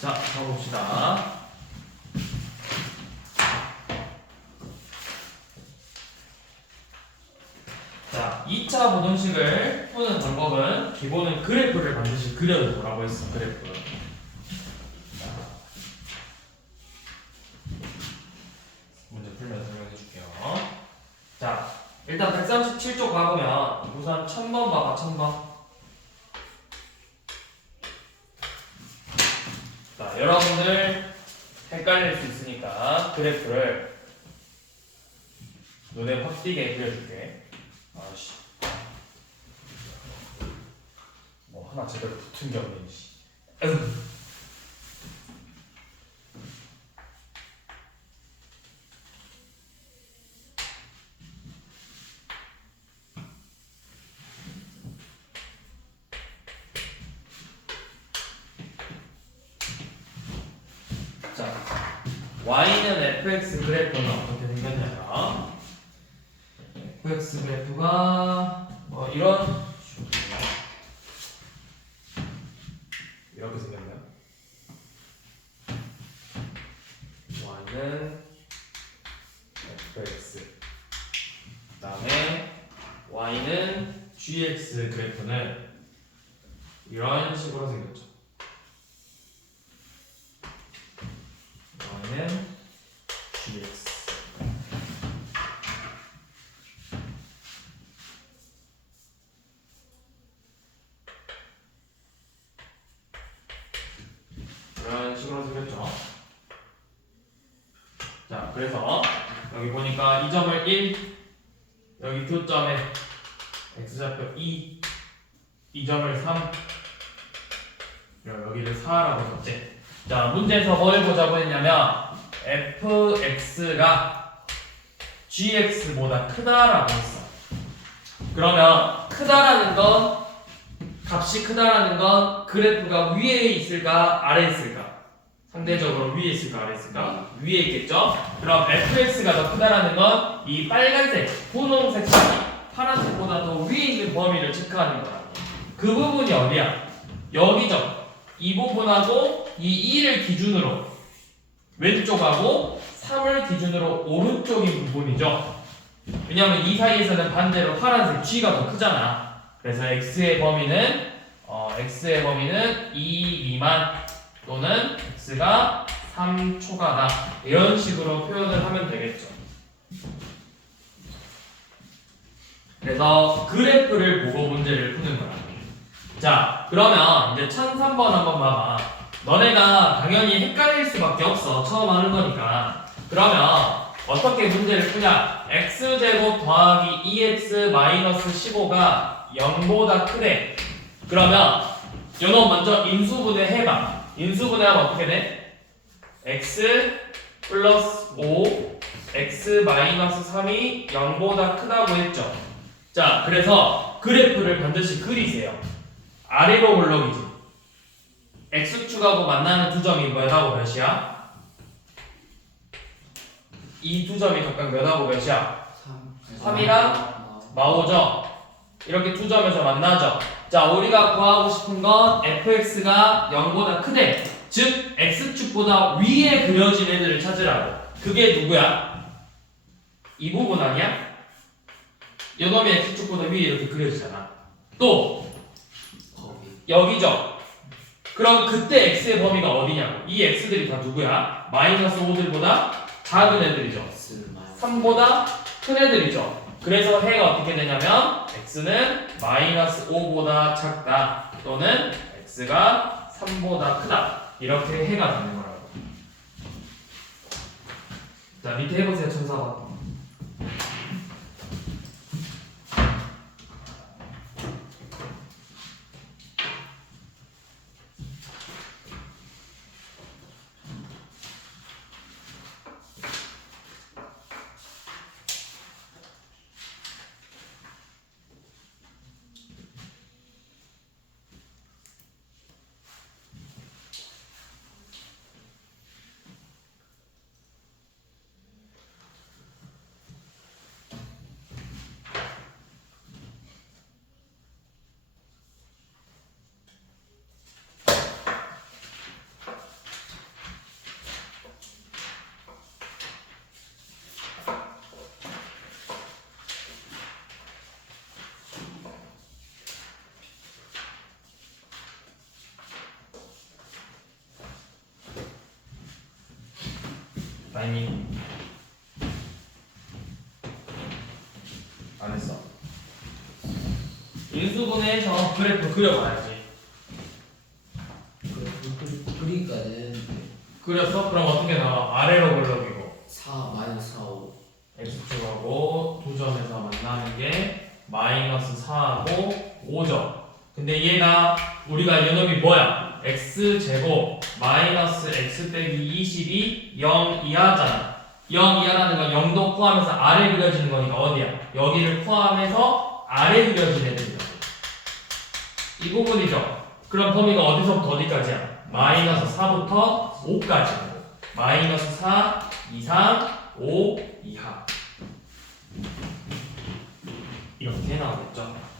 자, 가봅시다. 자, 2차 부등식을 푸는 방법은 기본은 그래프를 반드시 그려보라고 했어. 그래프. 자, 문제 풀면서 설명해 줄게요. 자, 일단 137쪽 가보면 우선 1000번 봐봐. 1000번. 자, 여러분들 헷갈릴 수 있으니까 그래프를 눈에 확 띄게 그려줄게. 아씨, 뭐 하나 제대로 붙은 게 없네. 씨. 자, y는 fx 그래프는 어떻게 생겼냐면 fx 그래프가 뭐 이렇게 생겼나요? y는 fx, 그 다음에 y는 gx 그래프는 이런 식으로 생겼죠. y는 gx. 이런 식으로 생겼죠. 자, 그래서 여기 보니까 이 점을 1, 여기 두 점에 x좌표 2, 이 점을 3, 여기를 4라고 썼지. 자, 문제에서 뭘 보자고 했냐면 fx가 gx보다 크다라고 했어. 그러면 크다라는 건, 값이 크다라는 건 그래프가 위에 있을까 아래에 있을까? 상대적으로 위에 있을까 아래에 있을까? 위에 있겠죠? 그럼 fx가 더 크다라는 건 이 빨간색, 분홍색 선이 파란색보다 더 위에 있는 범위를 체크하는 거야. 그 부분이 어디야? 여기죠. 이 부분하고 이 2를 기준으로 왼쪽하고 3을 기준으로 오른쪽인 부분이죠. 왜냐하면 이 사이에서는 반대로 파란색 G가 더 크잖아. 그래서 x의 범위는 2 미만 또는 x가 3 초과다. 이런 식으로 표현을 하면 되겠죠. 그래서 그래프를 보고 문제를 푸는 거야. 자, 그러면 이제 1003번 한번 봐봐. 너네가 당연히 헷갈릴 수밖에 없어. 처음 하는 거니까. 그러면 어떻게 문제를 푸냐? x제곱 더하기 2x 마이너스 15가 0보다 크대. 그러면 요놈 먼저 인수분해 해봐. 인수분해하면 어떻게 돼? x 플러스 5 x 마이너스 3이 0보다 크다고 했죠. 자, 그래서 그래프를 반드시 그리세요. 아래로 올라오기지. x축하고 만나는 두 점이 몇하고 몇이야? 이 두 점이 각각 몇하고 몇이야? 3이랑 마오죠. 이렇게 두 점에서 만나죠. 자, 우리가 구하고 싶은 건 fx가 0보다 크대. 즉 x축보다 위에 그려진 애들을 찾으라고. 그게 누구야? 이 부분 아니야? 요놈이 x축보다 위에 이렇게 그려지잖아. 또 여기죠. 그럼 그때 x의 범위가 어디냐고. 이 x들이 다 누구야? 마이너스 5들보다 작은 애들이죠. 3보다 큰 애들이죠. 그래서 해가 어떻게 되냐면 x는 마이너스 5보다 작다 또는 x가 3보다 크다. 이렇게 해가 되는 거라고. 자, 밑에 해보세요. 천사가. 안 했어. 인수분해에서 그래프 그려봐야지. 그러니까 되는데 그렸어? 그럼 어떻게 나와? 아래로 블럭이고 4 마이너스 4 5 x축하고 두 점에서 만나는 게 마이너스 4하고 5점. 근데 얘가 우리가 연놈이 뭐야? x제곱 마이너스 x 빼기 20이 0 이하잖아. 0 이하라는 건 0도 포함해서 아래 그려지는 거니까 어디야? 여기를 포함해서 아래 그려진 애들이다. 이 부분이죠. 그럼 범위가 어디서부터 어디까지야? 마이너스 4부터 5까지. 마이너스 4 이상 5 이하. 이렇게 나오겠죠.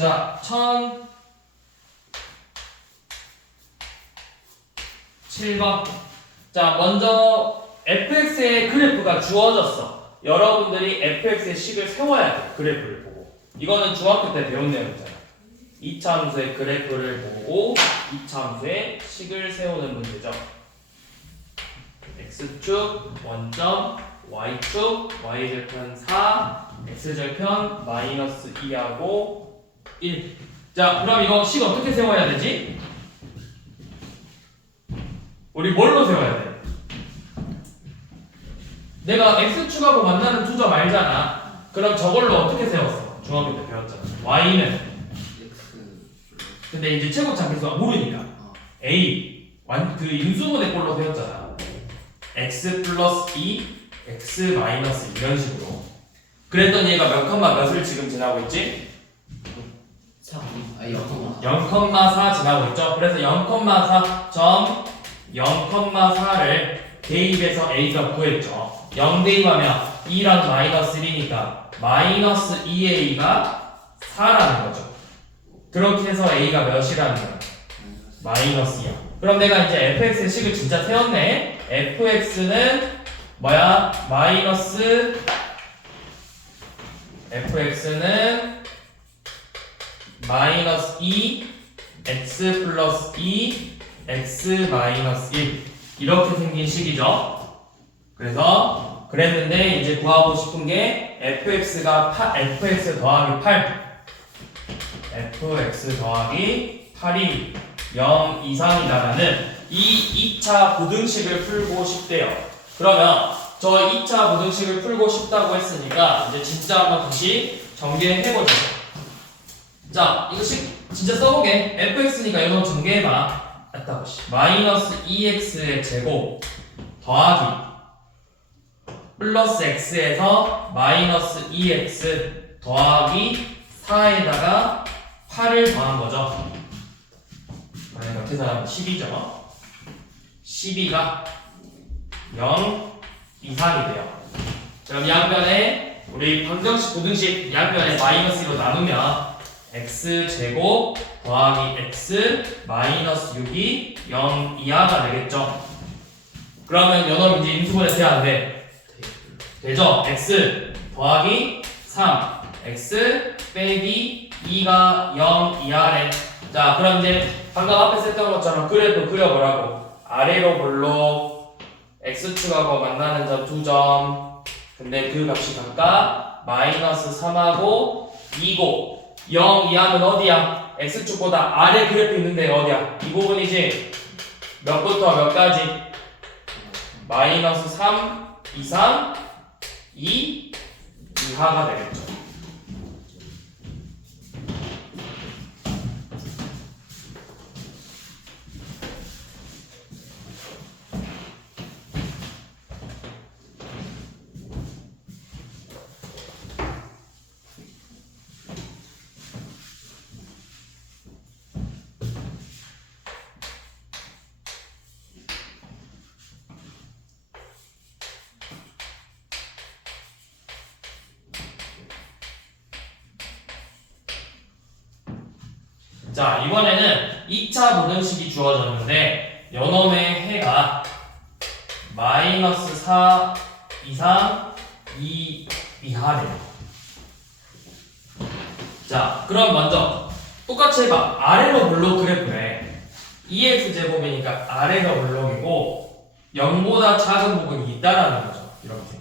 자, 1007번. 자, 먼저 fx의 그래프가 주어졌어. 여러분들이 fx의 식을 세워야 돼. 그래프를 보고. 이거는 중학교 때 배운 내용이잖아. 이차함수의 그래프를 보고 이차함수의 식을 세우는 문제죠. x축 원점, y축, y절편 4, x절편 마이너스 2하고 1. 자, 그럼 이거 식 어떻게 세워야 되지? 우리 뭘로 세워야 돼? 내가 x축하고 만나는 두 점 알잖아. 그럼 저걸로 어떻게 세웠어? 중학교 때 배웠잖아. y는 x 근데 이제 최고차계수가 모르니까 a 그 인수분해 꼴로 세웠잖아. x 플러스 2, x 마이너스 이런 식으로. 그랬더니 얘가 몇 컴마 몇을 지금 지나고 있지? 3 0 0,4 지나고 있죠. 그래서 0,4점 0,4를 대입해서 a가 구했죠. 0 대입하면 2랑 마이너스 1이니까 마이너스 2a가 4라는 거죠. 그렇게 해서 a가 몇이라는 거야? 마이너스 2야. 그럼 내가 이제 fx의 식을 진짜 세웠네. fx는 뭐야? 마이너스 fx는 마이너스 2 x 플러스 2 x 마이너스 1 이렇게 생긴 식이죠. 그래서 그랬는데 이제 구하고 싶은 게 fx가 fx 더하기 8 fx 더하기 8이 0 이상이다라는 이 2차 부등식을 풀고 싶대요. 그러면 저 2차 부등식을 풀고 싶다고 했으니까 이제 진짜 한번 다시 전개해보자. 자, 이거 식 진짜 써보게. fx니까 이거 전개해봐. 아따, 마이너스 2x의 제곱 더하기 플러스 x에서 마이너스 2x 더하기 4에다가 8을 더한 거죠. 그러니까 계산하면 12죠. 12가 0 이상이 돼요. 그럼 양변에 우리 방정식 부등식 양변에 마이너스 2로 나누면 x제곱 더하기 x 마이너스 6이 0 이하가 되겠죠. 그러면 연합 이제 인수분해 돼야 안 돼? 되죠? x 더하기 3 x 빼기 2가 0 이하래. 자, 그럼 이제 방금 앞에서 했던 것처럼 그래프 그려보라고. 아래로 볼록 x축하고 만나는 점 2점. 근데 그 값이 각각 마이너스 3하고 2고 0 이하면 어디야? x축보다 아래 그래프 있는데 어디야? 이 부분이지? 몇부터 몇까지? 마이너스 3 이상 2 이하가 되겠죠. 자, 이번에는 2차 부등식이 주어졌는데 요놈의 해가 마이너스 4 이상 2 이하래요. 자, 그럼 먼저 똑같이 해봐. 아래로 블록 그래프에 2x제곱이니까 아래가 블록이고 0보다 작은 부분이 있다라는 거죠. 이렇게.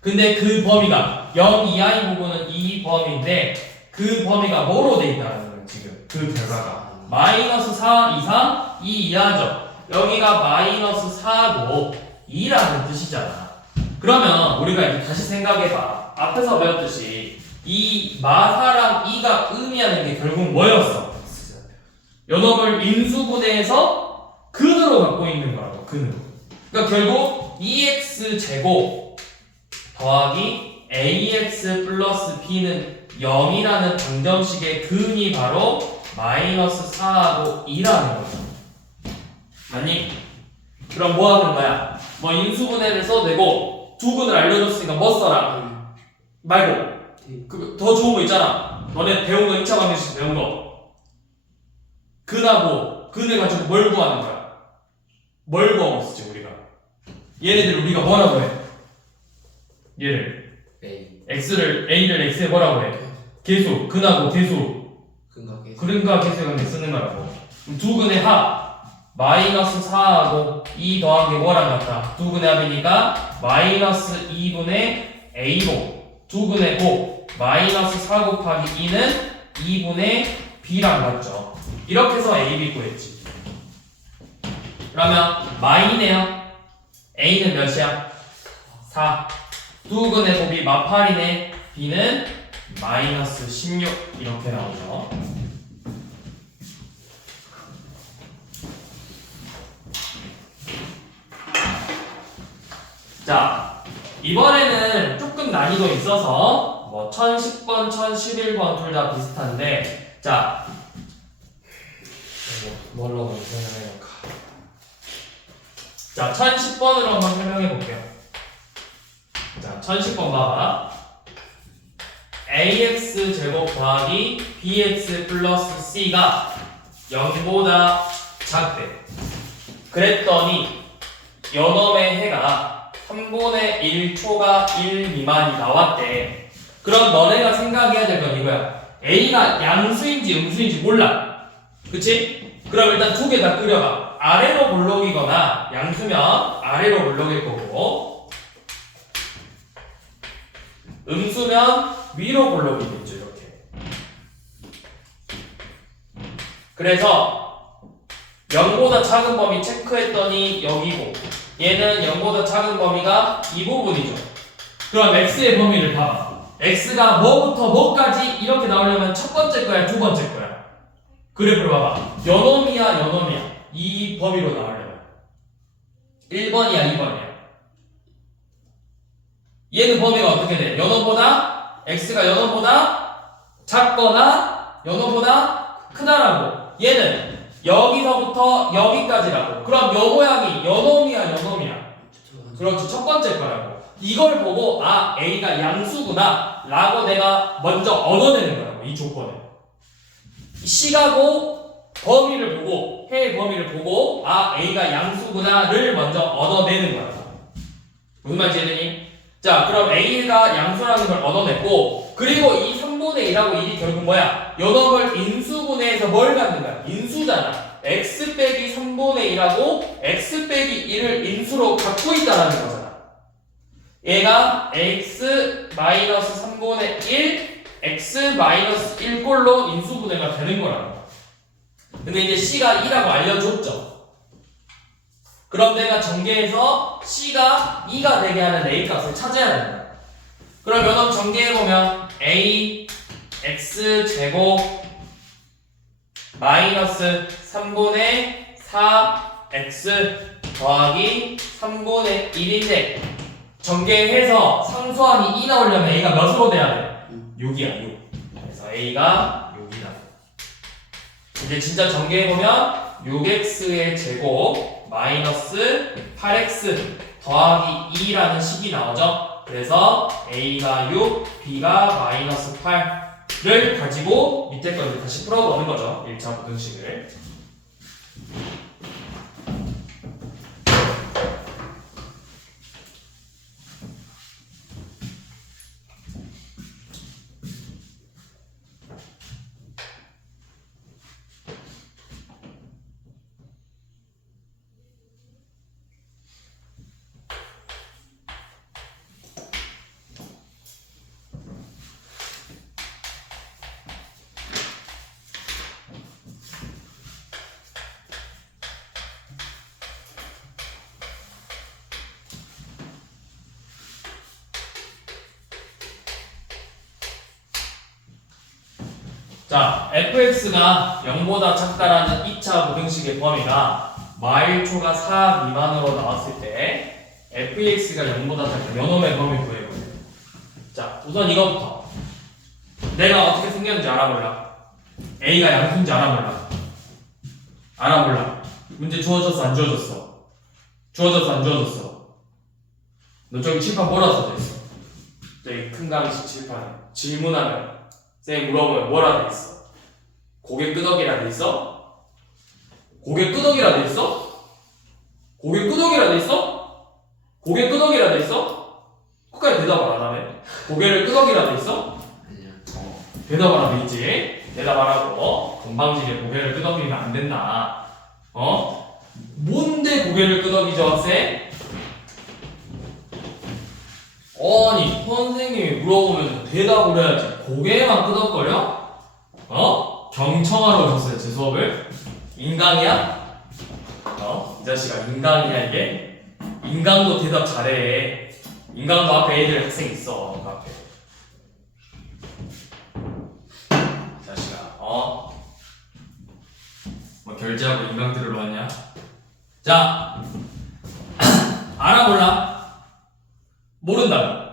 근데 그 범위가 0 이하인 부분은 이 범위인데 그 범위가 뭐로 돼 있다는 거예요. 지금 그 결과가 마이너스 4 이상 2 이하죠. 여기가 마이너스 4고 2라는 뜻이잖아. 그러면 우리가 이제 다시 생각해봐. 앞에서 배웠듯이 이 마사랑 2가 의미하는 게 결국 뭐였어? 연업을 인수분해해서 근으로 갖고 있는 거라고. 근으로. 그러니까 결국 2x제곱 더하기 ax 플러스 b는 0이라는 방정식의 근이 바로 마이너스 4하고 2라는 거죠. 맞니? 그럼 뭐 하는 거야? 뭐 인수분해를 써도 되고 두 근을 알려줬으니까 뭐 써라? 말고 더 좋은 거 있잖아. 너네 배운 거 2차 방정식 배운 거 근하고 근을 가지고 뭘 구하는 거야? 뭘 구하고 있었지 우리가? 얘네들 우리가 뭐라고 해? 얘를 x를 a를 x에 뭐라고 해? 계수 근하고 계수 근과 계수의 관계 쓰는 거라고. 두 근의 합 마이너스 4하고 2 더한 게 뭐랑 같다? 두 근의 합이니까 마이너스 2분의 a고 두 근의 곱 마이너스 4 곱하기 2는 2분의 b랑 같죠. 이렇게 해서 a, b 구했지. 그러면 마이네요. a는 몇이야? 4. 두 근의 곱이 마팔이네. b는 마이너스 16 이렇게 나오죠. 자, 이번에는 조금 난이도 있어서 뭐 1010번, 1011번 둘 다 비슷한데 자, 뭘로 먼저 설명해볼까? 자, 1010번으로 한번 설명해볼게요. 자, 1010번 봐봐. ax 제곱 더하기 bx 플러스 c가 0보다 작대. 그랬더니 연엄의 해가 3분의 1초가 1 미만이 나왔대. 그럼 너네가 생각해야 될 건 이거야. a가 양수인지 음수인지 몰라. 그치? 그럼 일단 두 개 다 그려봐. 아래로 블록이거나 양수면 아래로 블록일 거고 음수면 위로 블록이겠죠. 이렇게. 그래서 0보다 작은 범위 체크했더니 여기고 얘는 0보다 작은 범위가 이 부분이죠. 그럼 x의 범위를 봐봐. x가 뭐부터 뭐까지 이렇게 나오려면 첫 번째 거야, 두 번째 거야? 그래프를 봐봐. 연놈이야, 연놈이야. 이 범위로 나오려면 1번이야, 2번이야. 얘는 범위가 어떻게 돼? 연놈보다 x가 연놈보다 작거나 연놈보다 크다라고. 얘는 여기서부터 여기까지라고. 그럼 요 모양이 연놈이야, 연놈이야? 그렇지, 첫 번째 거라고. 이걸 보고 아, a가 양수구나 라고 내가 먼저 얻어내는 거라고. 이 조건을 시가고 범위를 보고 해의 범위를 보고 아, a가 양수구나를 먼저 얻어내는 거라고. 무슨 말인지 이해되니? 자, 그럼 a가 양수라는 걸 얻어냈고 그리고 이 3분의 1하고 1이 결국 뭐야? 요놈을 인수분해해서 뭘 갖는 거야? 인수잖아. x 빼기 3분의 1하고 x 빼기 1을 인수로 갖고 있다라는 거잖아. 얘가 x 마이너스 3분의 1 x 마이너스 1꼴로 인수분해가 되는 거라고. 근데 이제 c가 2라고 알려줬죠. 그럼 내가 전개해서 c가 2가 되게 하는 a 값을 찾아야 된다. 그럼 요놈 전개해보면 a x 제곱 마이너스 3분의 4 x 더하기 3분의 1인데 전개해서 상수함이 2 나오려면 a가 몇으로 돼야 돼? 6이야 6. 그래서 a가 6이다. 이제 진짜 전개해보면 6x의 제곱 마이너스 8x 더하기 2라는 식이 나오죠. 그래서 a가 6, b가 마이너스 8를 가지고 밑에 걸 다시 풀어보는 거죠. 1차 부등식을. 자, fx가 0보다 작다라는 2차 부등식의 범위가 마일초가 4 미만으로 나왔을 때 fx가 0보다 작다 요놈의 범위 구해보세요. 자, 우선 이거부터 내가 어떻게 생겼는지 알아볼라. a가 양수인지 알아볼라. 알아볼라. 문제 주어졌어 안 주어졌어? 주어졌어 안 주어졌어? 너 저기 칠판 뭐라 써져 있어? 저기 큰 강식 칠판에 질문하면 쌤 물어보면 뭐라 돼 있어? 고개 끄덕이라 돼 있어? 고개 끄덕이라 돼 있어? 고개 끄덕이라 돼 있어? 고개 끄덕이라 돼 있어? 끝까지 대답을 안 하네. 고개를 끄덕이라 돼 있어? 아니야. 대답을 안 돼 있지? 대답 안 하고 건방지게 고개를 끄덕이면 안 된다. 뭔데 고개를 끄덕이죠, 쌤? 아니, 선생님이 물어보면 대답을 해야지. 고개만 끄덕거려? 경청하러 오셨어요, 제 수업을? 인강이야? 이 자식아, 인강이야, 이게? 인강도 대답 잘해. 인강도 앞에 애들 학생 있어, 그 앞에. 이 자식아, 뭐 결제하고 인강 들으러 왔냐? 자, 알아볼라? 모른다고.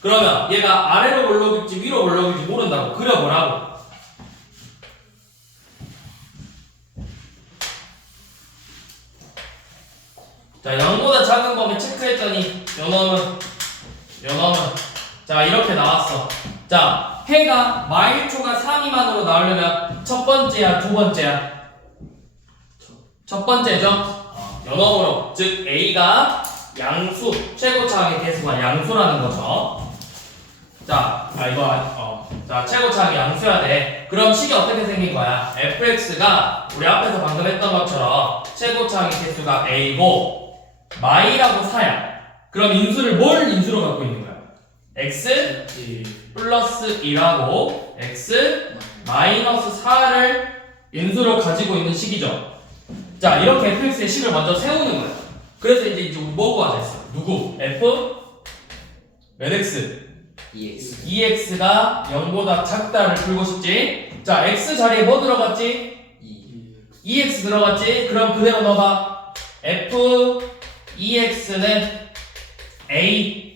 그러면 얘가 아래로 볼록일지 위로 볼록일지 모른다고. 그려보라고. 자, 0보다 작은 범위 체크했더니 요놈은 자, 이렇게 나왔어. 자, 해가 마일초가 3 미만으로 나오려면 첫 번째야 두 번째야? 첫 번째죠. 요놈으로 즉 A가 양수 최고차항의 개수가 양수라는 거죠. 자, 자, 최고차항이 양수야 돼. 그럼 식이 어떻게 생긴 거야? fx가 우리 앞에서 방금 했던 것처럼 최고차항의 개수가 a고 마이라고 4야. 그럼 인수를 뭘 인수로 갖고 있는 거야? x 플러스 2라고 x 마이너스 4를 인수로 가지고 있는 식이죠. 자, 이렇게 fx의 식을 먼저 세우는 거야. 그래서 이제 뭐 구하자 했어? 누구? f 몇 x? EX. 2x가 0보다 작다를 풀고 싶지? 자, x 자리에 뭐 들어갔지? 2x 들어갔지? 그럼 그대로 넣어봐. f 2x는 a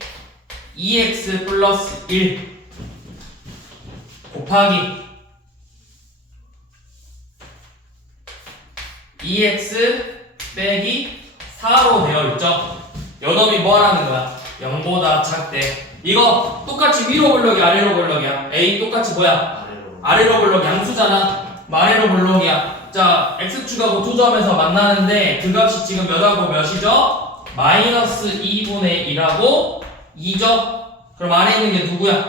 2x 플러스 1 곱하기 2x 빼기 4로 되어 있죠? 요놈이 뭐 하라는 거야? 0보다 작대. 이거 똑같이 위로 볼록이 아래로 볼록이야. A 똑같이 뭐야? 아래로 볼록 양수잖아. 아래로 볼록이야. 자, x축하고 2점에서 만나는데 그 값이 지금 몇하고 몇이죠? 마이너스 2분의 1하고 2죠? 그럼 안에 있는 게 누구야?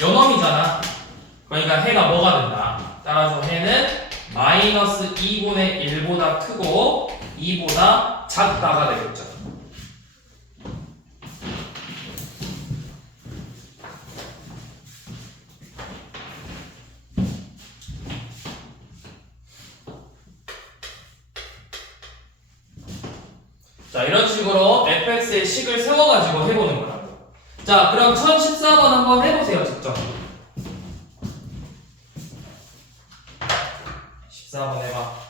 요놈이잖아. 그러니까 해가 뭐가 된다? 따라서 해는 마이너스 2분의 1보다 크고 2보다 작다가 되겠죠. 자, 이런 식으로 fx의 식을 세워가지고 해보는 거라고. 자, 그럼 1014번 한번 해보세요, 직접. 14번 해봐.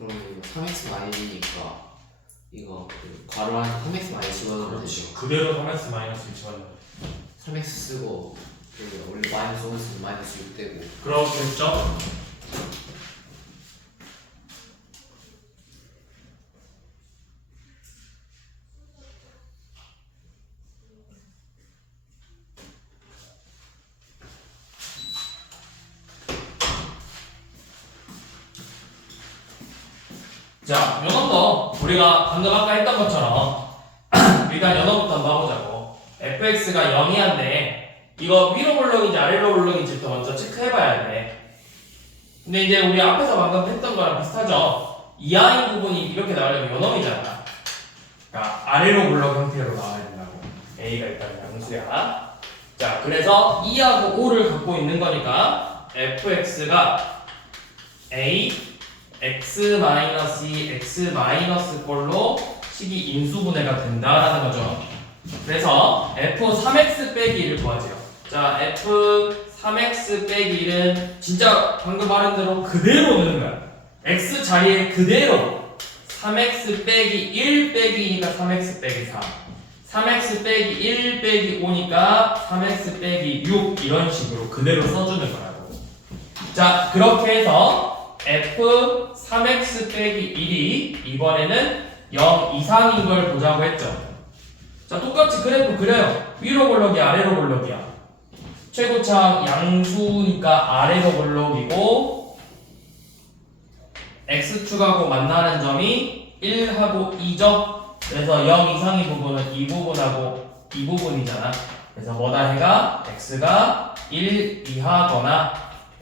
그럼 이거 3x 마이니까 이거 그 괄호 안에 3x 많이 집어넣으면 되죠. 그대로 3x 마이너스 1 집어넣으면 3x 쓰고 그 원래 마이너스 5 쓰면 마이너스 6 되고. 그렇겠죠? 자, 요놈도 우리가 방금 아까 했던 것처럼 일단 요놈부터 한번 봐보자고. fx가 0이한데 이거 위로 볼록인지 아래로 볼록인지부터 먼저 체크해봐야 돼. 근데 이제 우리 앞에서 방금 했던 거랑 비슷하죠? 이하인 부분이 이렇게 나오려면 요놈이잖아. 그러니까 아래로 볼록 형태로 나와야 된다고. a가 일단 양수야. 자, 그래서 2하고 5를 갖고 있는 거니까 fx가 a x-2 x-꼴로 식이 인수분해가 된다라는 거죠. 그래서 f3x 빼기 1을 구하세요. 자, f3x 빼기 1은 진짜 방금 말한 대로 그대로 넣는 거야. x 자리에 그대로 3x 빼기 1 빼기 2니까 3x 빼기 4 3x 빼기 1 빼기 5니까 3x 빼기 6 이런 식으로 그대로 써주는 거라고. 자, 그렇게 해서 f 3x 빼기 1이 이번에는 0 이상인 걸 보자고 했죠. 자, 똑같이 그래프 그려요. 위로 볼록이 아래로 볼록이야. 최고차항 양수니까 아래로 볼록이고 x축하고 만나는 점이 1하고 2죠. 그래서 0 이상인 부분은 이 부분하고 이 부분이잖아. 그래서 뭐다 해가 x가 1 이하거나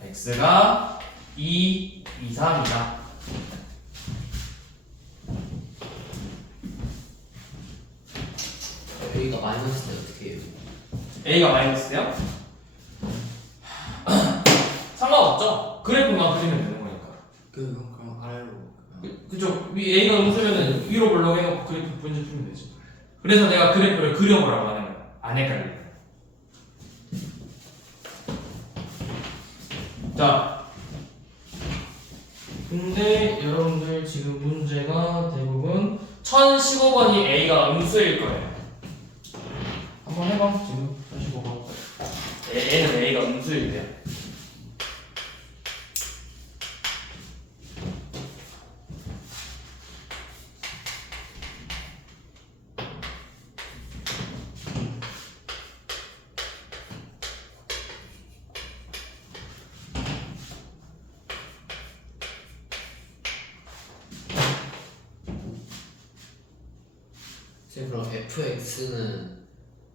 x가 2 이상이다. a가 마이너스는 어떻게 해요? a가 마이너스요? 상관없죠. 그래프만 그리면 되는 거니까. 그럼 아래로. 그쵸. a가 음수면은 위로 볼록 해놓고 그래프 분자 풀면 되지. 그래서 내가 그래프를 그려보라고 하는 거야. 안 헷갈리게. 자, 근데 여러분들 지금 문제가 대부분 1015번이 a가 음수일 거예요. 한번 해봐. 지금 1015번. 얘는 a가 음수일 때요. 그럼 fx는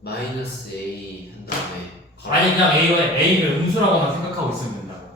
마이너스 a 한 다음에 아니 그냥 a를 음수라고만 생각하고 있으면 된다고.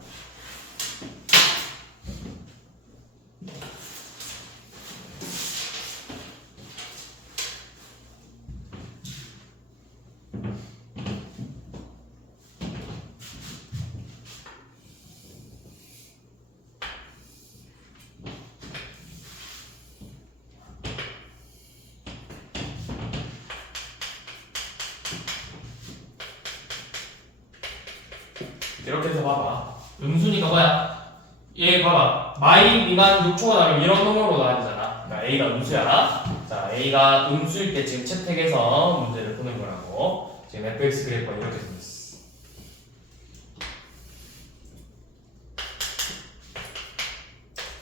이렇게 해서 봐봐. 음수니까 뭐야? 얘 봐봐. 마이 미만 6초가 나면 이런 놈으로 나야 되잖아. 그러니까 a가 음수야. 자, a가 음수일 때 지금 채택해서 문제를 푸는 거라고. 지금 fx 그래프가 이렇게 생겼어.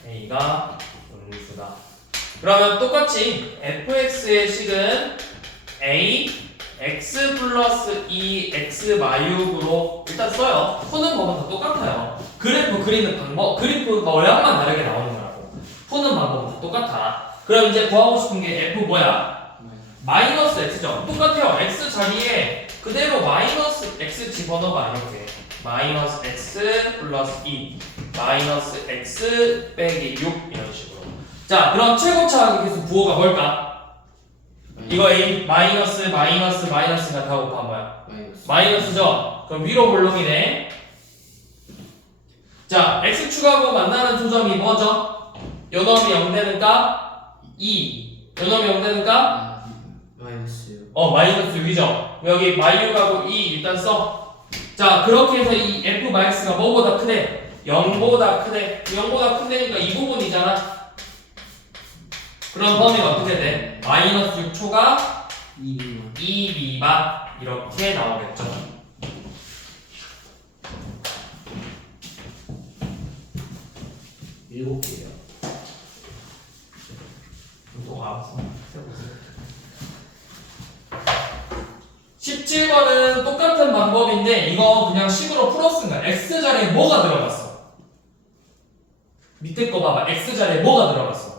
a가 음수다. 그러면 똑같이 fx의 식은 a x 플러스 2 x 마육으로 일단 써요. 푸는 법은 다 똑같아요. 그래프 그리는 방법, 그래프 모양만 다르게 나오는 거라고. 푸는 방법은 다 똑같아. 그럼 이제 구하고 싶은 게 f 뭐야? 마이너스 x죠. 똑같아요. x 자리에 그대로 마이너스 x 집어넣어봐. 이렇게 마이너스 x 플러스 2 마이너스 x 빼기 6 이런 식으로. 자, 그럼 최고차항의 계수 부호가 뭘까? 이거 a 마이너스가 다 곱한 거야. 마이너스죠? 그럼 위로 볼록이네. 자, x축하고 만나는 두 점이 뭐죠? 요놈이 0 되는 값 2. 요놈이 0 되는 값 마이너스 마이너스 6이죠. 여기 마이너스하고 2 일단 써. 자, 그렇게 해서 이 f 마이너스가 뭐보다 크대? 0보다 크대. 0보다 큰데니까 이 부분이잖아. 그럼 범위가 어떻게 돼? 마이너스 6초가 2미만 2 미만 이렇게 나오겠죠. 일곱 개요. 또 알았어. 17번은 똑같은 방법인데 이거 그냥 식으로 풀었은 거야. x자리에 뭐가 들어갔어? 밑에 거 봐봐. x자리에 뭐가 들어갔어?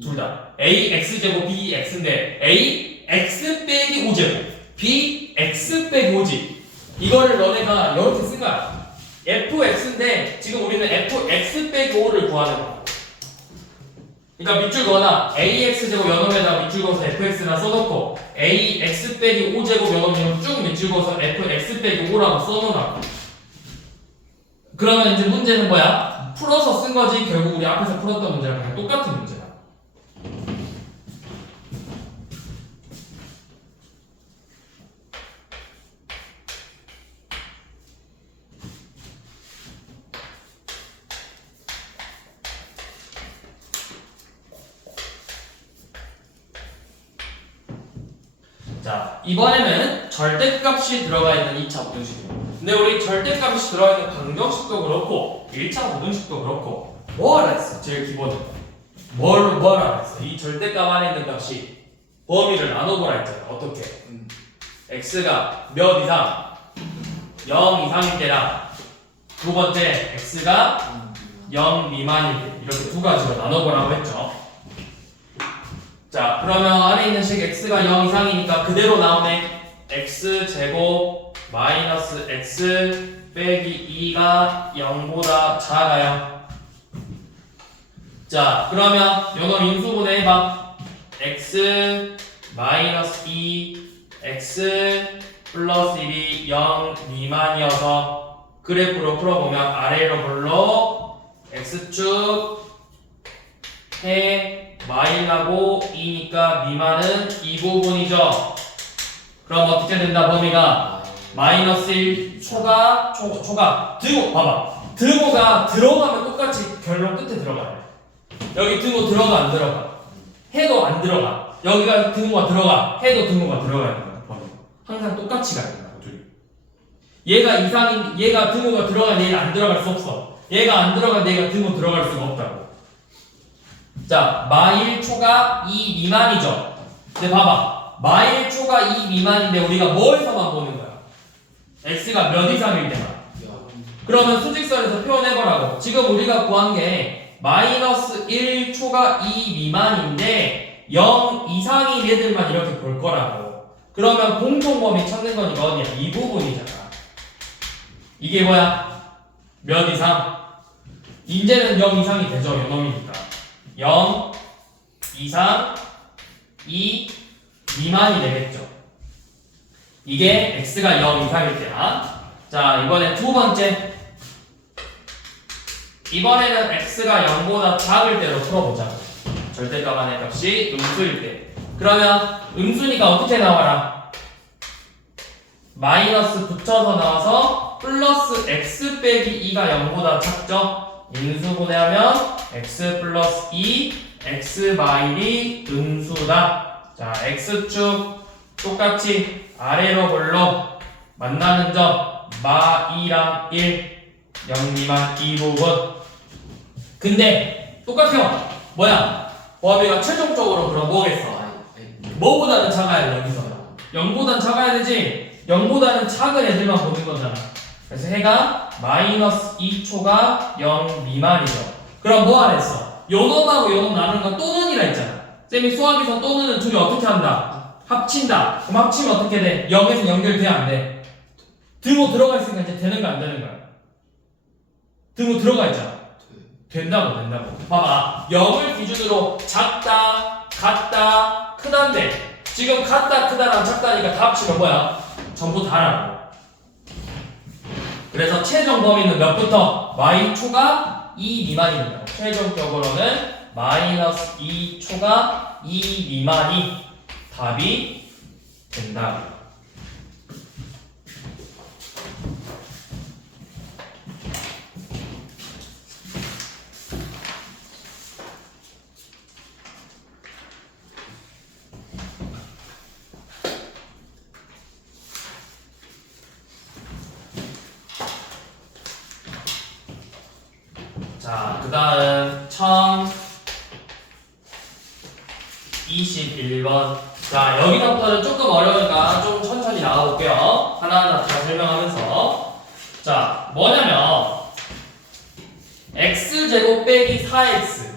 둘 다. a x제곱 b x인데 a x 빼기 5제곱 b x 빼기 5지. 이거를 너네가 이렇게 쓴 거야. fx인데 지금 우리는 fx 빼기 5를 구하는 거야. 그러니까 밑줄 그어나 ax제곱 연놈에다가 밑줄 그어서 fx나 써놓고 ax 빼기 5제곱 연놈이면 쭉 밑줄 그어서 fx 빼기 5라고 써놓으라고. 그러면 이제 문제는 뭐야? 풀어서 쓴 거지. 결국 우리 앞에서 풀었던 문제랑 그냥 똑같은 문제야. 자, 이번에는 절대값이 들어가 있는 2차 부등식이에요. 근데 우리 절대값이 들어가 있는 방정식도 그렇고 1차 부등식도 그렇고 뭐 하라 했어? 제일 기본은 뭘 하라 했어? 이 절대값 안에 있는 값이 범위를 나눠보라 했잖아. 어떻게? x가 몇 이상? 0 이상일 때랑 두 번째 x가 0 미만일 때 이렇게 두 가지로 나눠보라고 했죠. 자, 그러면 안에 있는 식 x가 0 이상이니까 그대로 나오네. x제곱 마이너스 x 빼기 2가 0보다 작아요. 자, 그러면 요놈 인수분해 해봐. x 마이너스 2 x 플러스 1이 0 미만이어서 그래프로 풀어보면 아래로 불러 x축 해 마일하고 2니까 미만은 이 부분이죠. 그럼 어떻게 된다? 범위가 마이너스 1 초가 등호 봐봐. 등호가 들어가면 똑같이 결론 끝에 들어가요. 여기 등호 들어가 안 들어가? 해도 안 들어가. 여기가 등호가 들어가. 해도 등호가 들어가야 된다. 범위. 항상 똑같이 가야 된다. 둘이. 얘가 이상인 얘가 등호가 들어가 얘가 안 들어갈 수 없어. 얘가 안 들어가 얘가 등호 들어갈 수가 없다고. 자, 마일 초가 2 미만이죠. 근데 봐봐. 마일 초가 2 미만인데 우리가 뭐에서만 보는 거야? x가 몇 이상일 때만. 그러면 수직선에서 표현해보라고. 지금 우리가 구한 게 마이너스 1 초가 2 미만인데 0 이상인 애들만 이렇게 볼 거라고. 그러면 공통범위 찾는 건 이거 어디야? 이 부분이잖아. 이게 뭐야? 몇 이상? 이제는 0 이상이 되죠. 요놈이니까. 0 이상 2 미만이 되겠죠. 이게 x가 0 이상일 때야. 자, 이번에 두 번째. 이번에는 x가 0보다 작을 때로 풀어보자. 절대값 안의 값이 음수일 때. 그러면 음수니까 어떻게 나와라? 마이너스 붙여서 나와서 플러스 x 빼기 2가 0보다 작죠? 인수분해하면 x 플러스 2 x 마일이 음수다. 자, x축 똑같이 아래로 볼로 만나는 점 마2랑 1 0 미만 이 부분. 근데 똑같아요. 뭐야? 범위가 최종적으로 그럼 뭐겠어? 뭐보다는 작아야 돼. 여기서 0보다는 작아야 되지. 0보다는 작은 애들만 보는 거잖아. 그래서 해가 마이너스 2초가 0 미만이죠. 그럼 뭐 하랬어? 요놈하고 요놈 나누는 건 또는이라 했잖아. 쌤이 수학에서 또는은 둘이 어떻게 한다? 합친다. 그럼 합치면 어떻게 돼? 0에서 연결돼 안 돼? 등호 들어가 있으니까 이제 되는 거 안 되는 거야? 등호 들어가 있잖아. 된다고. 봐봐. 0을 기준으로 작다, 같다, 크다인데 지금 같다, 크다랑 작다니까 다 합치면 뭐야? 전부 다라고. 그래서 최종 범위는 몇부터? y초가 2 미만입니다. 최종적으로는 마이너스 2초가 2 미만이 답이 된다. 그 다음 1021번. 자, 여기서부터는 조금 어려우니까 좀 천천히 나가볼게요. 하나하나 다 설명하면서. 자, 뭐냐면 x제곱 빼기 4x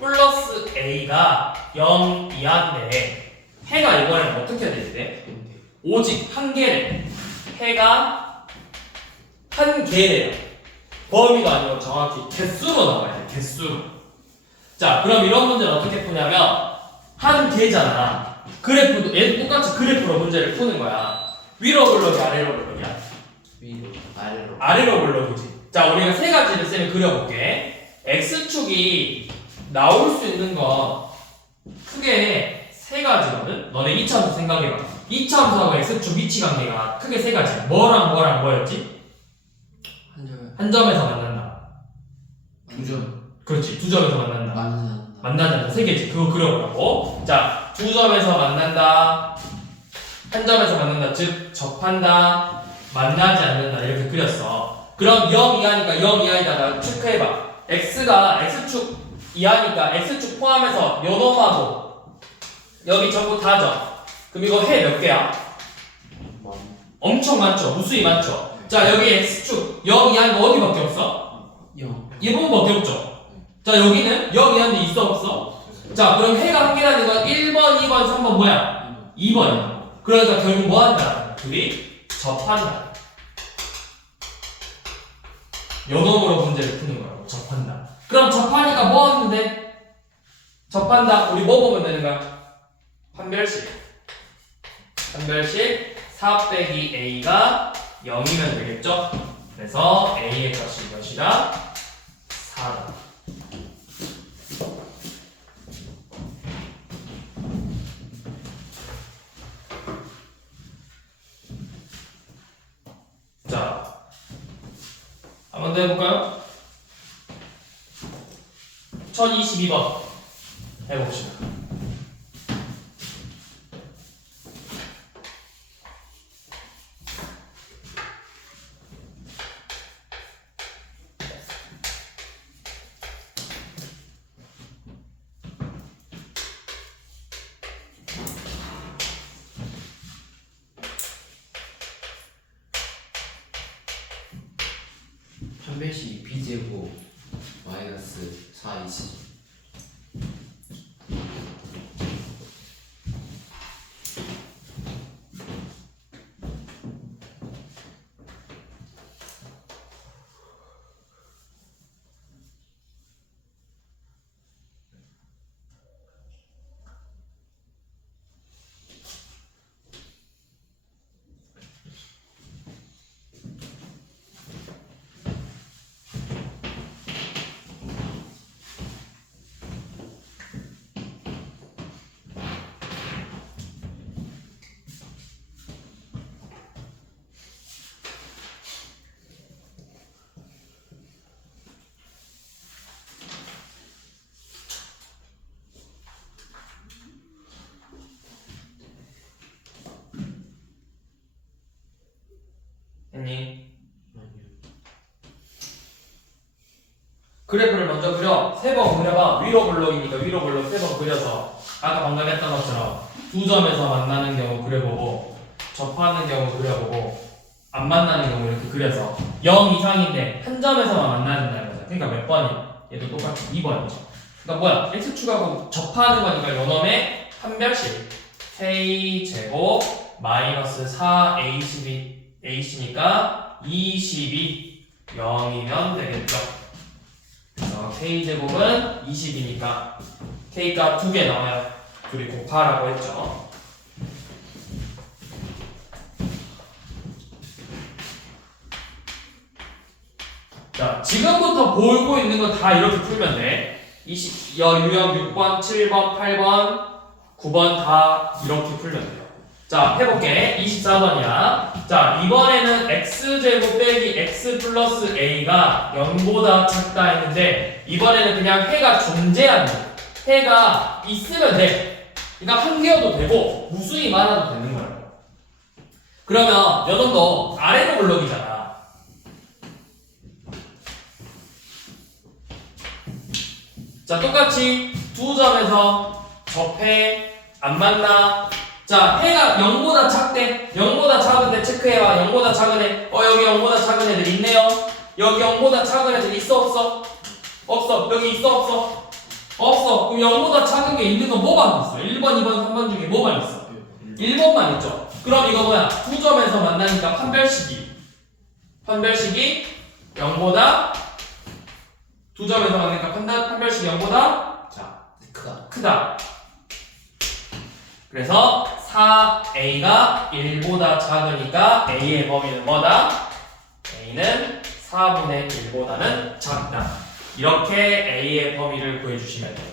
플러스 a가 0 이하인데 해가 이번엔 어떻게 되지? 오직 한 개래. 해가 한 개래요. 범위가 아니고 정확히 개수로 나와야 돼. 개수로. 자, 그럼 이런 문제는 어떻게 푸냐면 한 개잖아. 그래프도 얘도 똑같이 그래프로 문제를 푸는 거야. 위로 블록이 아래로 블록이야. 위로 아래로 아래로 블록이지. 자, 우리가 세 가지를 쌤이 그려볼게. x축이 나올 수 있는 건 크게 세 가지거든. 너네 이차함수 생각해봐. 이차함수하고 x축 위치 관계가 크게 세 가지야. 뭐랑 뭐랑 뭐였지? 한 점에 한 점에서 만난다. 두 점 그렇지. 두 점에서 만난다. 만나지 않는다. 세 개지. 그거 그려보라고. 자, 두 점에서 만난다. 한 점에서 만난다. 즉 접한다. 만나지 않는다. 이렇게 그렸어. 그럼 0 이하니까 0 이하에다가 체크해봐. x가 x축 이하니까 x축 포함해서 요 놈하고 여기 전부 다죠. 그럼 이거 해 몇 개야? 엄청 많죠. 무수히 많죠. 자, 여기 x축 0 이하니까 어디밖에 없어? 0 이 부분밖에 없죠. 자, 여기는 0 이하인데 있어 없어? 자, 그럼 해가 한 개라는 건 1번, 2번, 3번 뭐야? 2번이야. 그러니까 결국 뭐 한다? 둘이 접한다. 요 놈으로 문제를 푸는 거라고. 접한다. 그럼 접하니까 뭐 하면 돼? 접한다. 우리 뭐 보면 되는 거야? 판별식. 판별식 4 빼기 a가 0이면 되겠죠? 그래서 a의 값이 몇이다? 4다. 자, 한번 더 해볼까요? 1022번 해봅시다. 판별식 b제곱 마이너스 4이지 했니? 그래프를 먼저 그려. 세 번 그려봐. 위로 블록이니까 위로 블록 세 번 그려서 아까 방금 했던 것처럼 두 점에서 만나는 경우 그려보고 접하는 경우 그려보고 안 만나는 경우 이렇게 그려서 0 이상인데 한 점에서만 만나는다는 거죠. 그러니까 몇 번이야? 얘도 똑같이 2번이죠. 그러니까 뭐야? x축하고 접하는 거니까 요놈의 판별식 k제곱 마이너스 4ac니까 22 0이면 되겠죠. 그래서 k제곱은 20이니까 k가 2개 나와요. 둘이 곱하라고 했죠. 자, 지금부터 보고 있는 거 다 이렇게 풀면 돼. 유형 6번, 7번, 8번, 9번 다 이렇게 풀면 돼요. 자, 해볼게. 24번이야. 자, 이번에는 x제곱 빼기 x 플러스 a가 0보다 작다 했는데 이번에는 그냥 해가 존재한다. 해가 있으면 돼. 그러니까 한 개여도 되고 무수히 많아도 되는 거예요. 그러면 여러분도 아래로 블록이잖아. 자, 똑같이 두 점에서 접해 안 만나. 자, 해가 0보다 작대. 0보다 작은데 체크해봐. 0보다 작은 애. 여기 0보다 작은 애들 있네요. 여기 0보다 작은 애들 있어 없어? 없어. 여기 있어 없어? 없어. 그럼 0보다 작은 게 있는 건 뭐만 있어? 1번, 2번, 3번 중에 뭐만 있어? 1번만 있죠. 그럼 이거 뭐야? 두 점에서 만나니까 판별식이 0보다 두 점에서 만나니까 판별식이 0보다 자, 크다. 그래서 4a가 1보다 작으니까 a의 범위는 뭐다? a는 4분의 1보다는 작다. 이렇게 a의 범위를 구해주시면 돼요.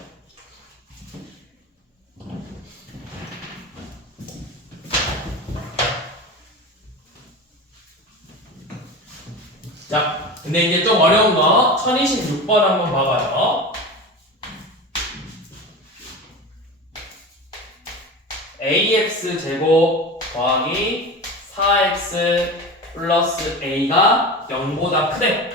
자, 근데 이제 좀 어려운 거 1026번 한번 봐봐요. ax 제곱 더하기 4x 플러스 a가 0보다 크대.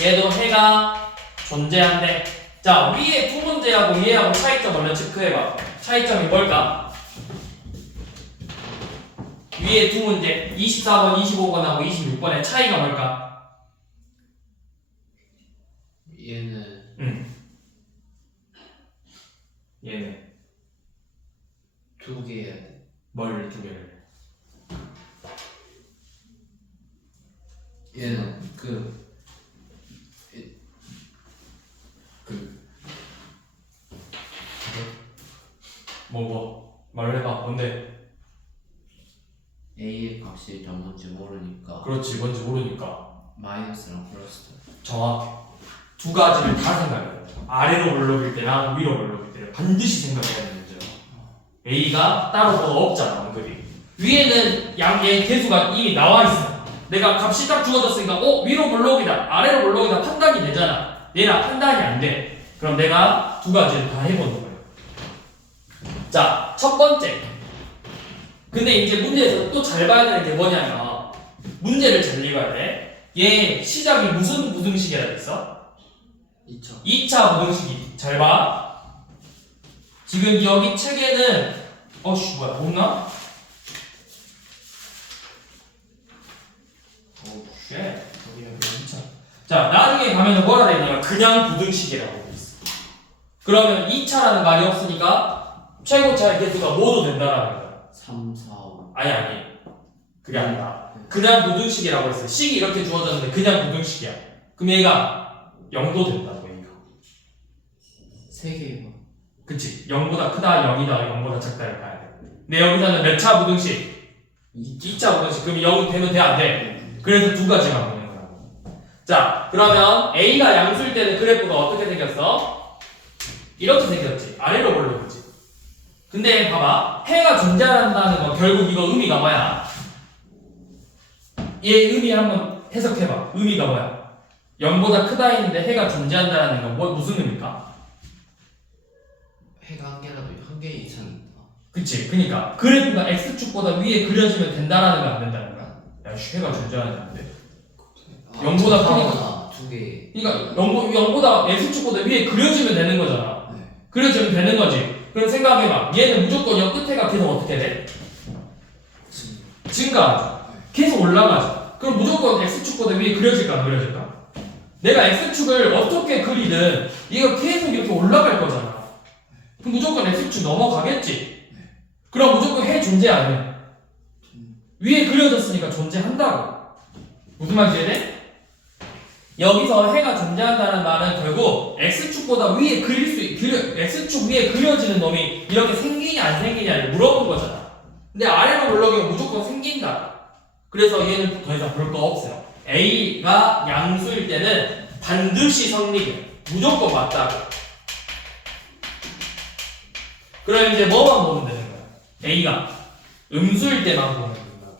얘도 해가 존재한대. 자, 위에 두 문제하고 얘하고 차이점 얼른 체크해봐. 차이점이 뭘까? 위에 두 문제 24번, 25번하고 26번의 차이가 뭘까? 얘는 얘는 두 개 해야 돼. 뭘 두 개를? 얘는 말을 해봐. 뭔데? A의 값이 뭔지 모르니까 그렇지, 뭔지 모르니까. 마이너스랑 플러스. 정확해. 두 가지를 다 생각해야 돼. 아래로 올려볼 때랑 위로 올려볼 때를 반드시 생각해야 되는 문제야. A가 따로 뭐가 없잖아, 언급이. 위에는 양의 개수가 이미 나와 있어. 내가 값이 딱 주어졌으니까, 위로 블록이다, 아래로 블록이다 판단이 되잖아. 얘랑 판단이 안 돼. 그럼 내가 두 가지를 다 해보는 거예요. 자, 첫 번째. 근데 이제 문제에서 또 잘 봐야 되는 게 뭐냐면, 문제를 잘 읽어야 돼. 얘 시작이 무슨 부등식이라 했어? 2차 부등식이. 잘 봐. 지금 여기 책에는 뭐야, 없나? 여기는 그냥 2차. 자, 나중에 가면은 뭐라 돼 있냐면 그냥 부등식이라고 돼 있어. 그러면 2차라는 말이 없으니까 최고차의 개수가 모두 된다라는 거야. 3, 4, 5. 아니. 그게 아니라 그냥 부등식이라고 했어. 식이 이렇게 주어졌는데 그냥 부등식이야. 그럼 얘가 0도 된다고, 얘가. 3개만. 그치. 0보다 크다, 0이다, 0보다 작다를 봐야 돼. 근데 여기서는 몇 차 부등식? 2차 부등식. 그럼 0 되면 돼, 안 돼? 그래서 두 가지만 보는 거라고. 자, 그러면 A가 양수일 때는 그래프가 어떻게 생겼어? 이렇게 생겼지. 아래로 올라오지. 근데 봐봐. 해가 존재한다는 건 결국 이거 의미가 뭐야? 얘 의미 한번 해석해봐. 의미가 뭐야? 0보다 크다 했는데 해가 존재한다는 건 무슨 의미일까? 해가 한 개라도 한 개 이상 있다. 그치. 그니까 그래프가 X축보다 위에 그려지면 된다라는 거 안 된다는 거야. 야, 해가 존재하는 안 돼. 0보다 크니까. 두 개. 그러니까 0보다 X축보다 위에 그려지면 되는 거잖아. 네. 그려지면 되는 거지. 그럼 생각해봐. 얘는 무조건 여 끝에가 계속 어떻게 돼? 증가하죠. 계속 올라가죠. 그럼 무조건 X축보다 위에 그려질까 안 그려질까? 내가 X축을 어떻게 그리든 얘가 계속 이렇게 올라갈 거잖아. 그럼 무조건 X축 넘어가겠지. 그럼 무조건 해 존재 안 해? 위에 그려졌으니까 존재한다고. 무슨 말인지 이해돼? 여기서 해가 존재한다는 말은 결국 X축보다 위에 X축 위에 그려지는 놈이 이렇게 생기냐 안 생기냐를 물어본 거잖아. 근데 아래로 올라가면 무조건 생긴다. 그래서 얘는 더 이상 볼 거 없어요. A가 양수일 때는 반드시 성립해. 무조건 맞다고. 그럼 이제 뭐만 보면 되는 거야? A가 음수일 때만 보면 된다고.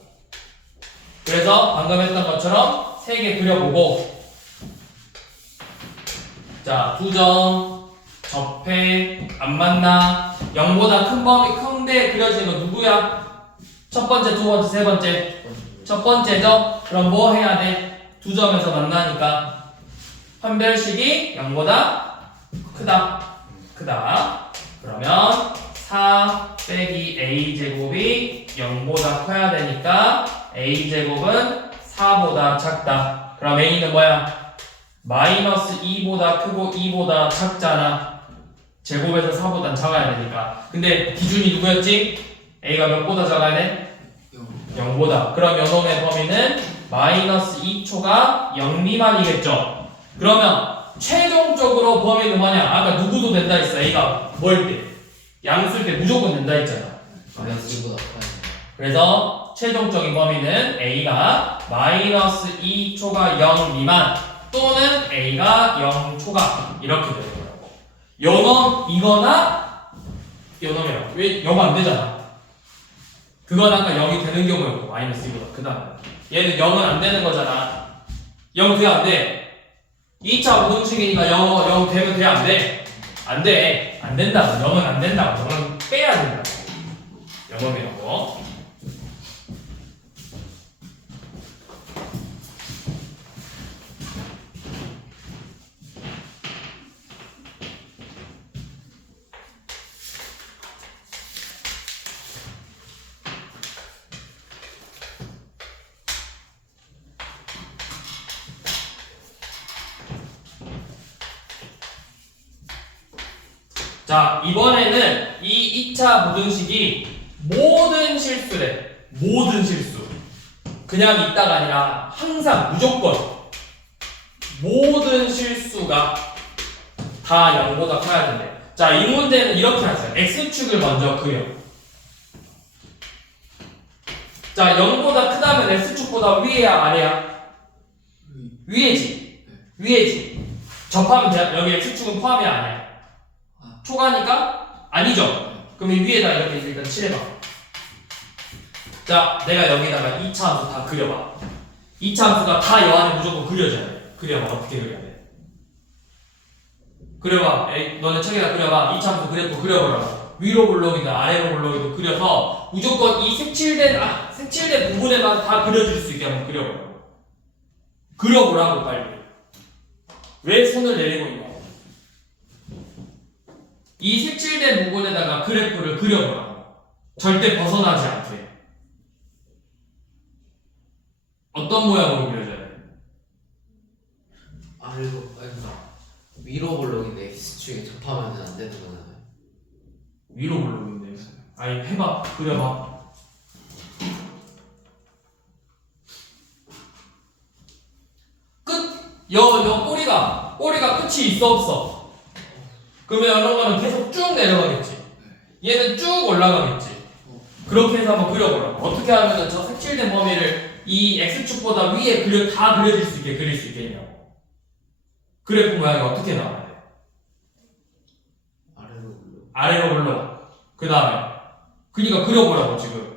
그래서 방금 했던 것처럼 3개 그려보고, 자, 두 점, 접해, 안 만나, 0보다 큰데 그려지는 거 누구야? 첫 번째, 두 번째, 세 번째. 첫 번째죠? 그럼 뭐 해야 돼? 두 점에서 만나니까 판별식이 0보다 크다. 그러면 4 빼기 a제곱이 0보다 커야 되니까 a제곱은 4보다 작다. 그럼 a는 뭐야? 마이너스 2보다 크고 2보다 작잖아. 제곱에서 4보단 작아야 되니까. 근데 기준이 누구였지? a가 몇 보다 작아야 돼? 0보다. 그럼 요놈의 범위는 마이너스 2초가 0 미만이겠죠. 그러면 최종적으로 범위는 뭐냐? 아까 누구도 된다 했어. a가 뭐일 때? 양수일 때 무조건 된다 했잖아. 마이너스보다 커야 된다. 그래서 최종적인 범위는 a가 마이너스 2초가 0 미만 또는 a가 0초가 이렇게 되는 거라고. 요놈 이거나 요놈이라고. 왜 0 안 되잖아. 그건 아까 0이 되는 경우였고 마이너스 2보다 크다. 얘는 0은 안 되는 거잖아. 0 돼야 안 돼. 2차 우등식이니까 0 되면 돼 안 돼? 안 돼. 안 된다고. 0은 안 된다고. 0은 빼야 된다고. 영어이라고. 자, 이번에는 이 2차 부등식이 모든 실수래. 모든 실수. 그냥 있다가 아니라 항상 무조건 모든 실수가 다 0보다 커야 된대. 자, 이 문제는 이렇게 하세요. x축을 먼저 그려. 자, 0보다 크다면 x축보다 위에야 아래야? 위에지. 위에지. 접하면 돼. 여기 x축은 포함이 아니야. 초가니까? 아니죠. 그럼 이 위에다 이렇게 일단 칠해봐. 자, 내가 여기다가 2차 함수 다 그려봐. 2차 함수가 다 여 안에 무조건 그려져야 돼. 그려봐. 어떻게 그려야 돼? 그려봐. 에이, 너네 책에다 그려봐. 2차 함수 그래프 그려보라고. 위로 볼록이나 아래로 볼록이도 그려서 무조건 이 색칠된 부분에만 다 그려줄 수 있게 한번 그려보라고. 그려보라고 빨리. 왜 손을 내리고 있냐? 이 색칠된 부분에다가 그래프를 그려보라고. 절대 벗어나지 않게. 어떤 모양으로 그려져야 돼? 위로 볼록인데 x축에 접하면 안 되는 거잖아요. 위로 볼록인데. 아니 해봐. 그려봐. 끝! 여 꼬리가 끝이 있어 없어? 그러면 이런 거는 계속 쭉 내려가겠지. 얘는 쭉 올라가겠지. 그렇게 해서 한번 그려보라고. 어떻게 하면 저 색칠된 범위를 이 x축보다 위에 다 그려질 수 있게 그릴 수 있겠냐고. 그래프 모양이 어떻게 나와야 돼? 아래로 불러. 그 다음에 그니까 그려보라고 지금.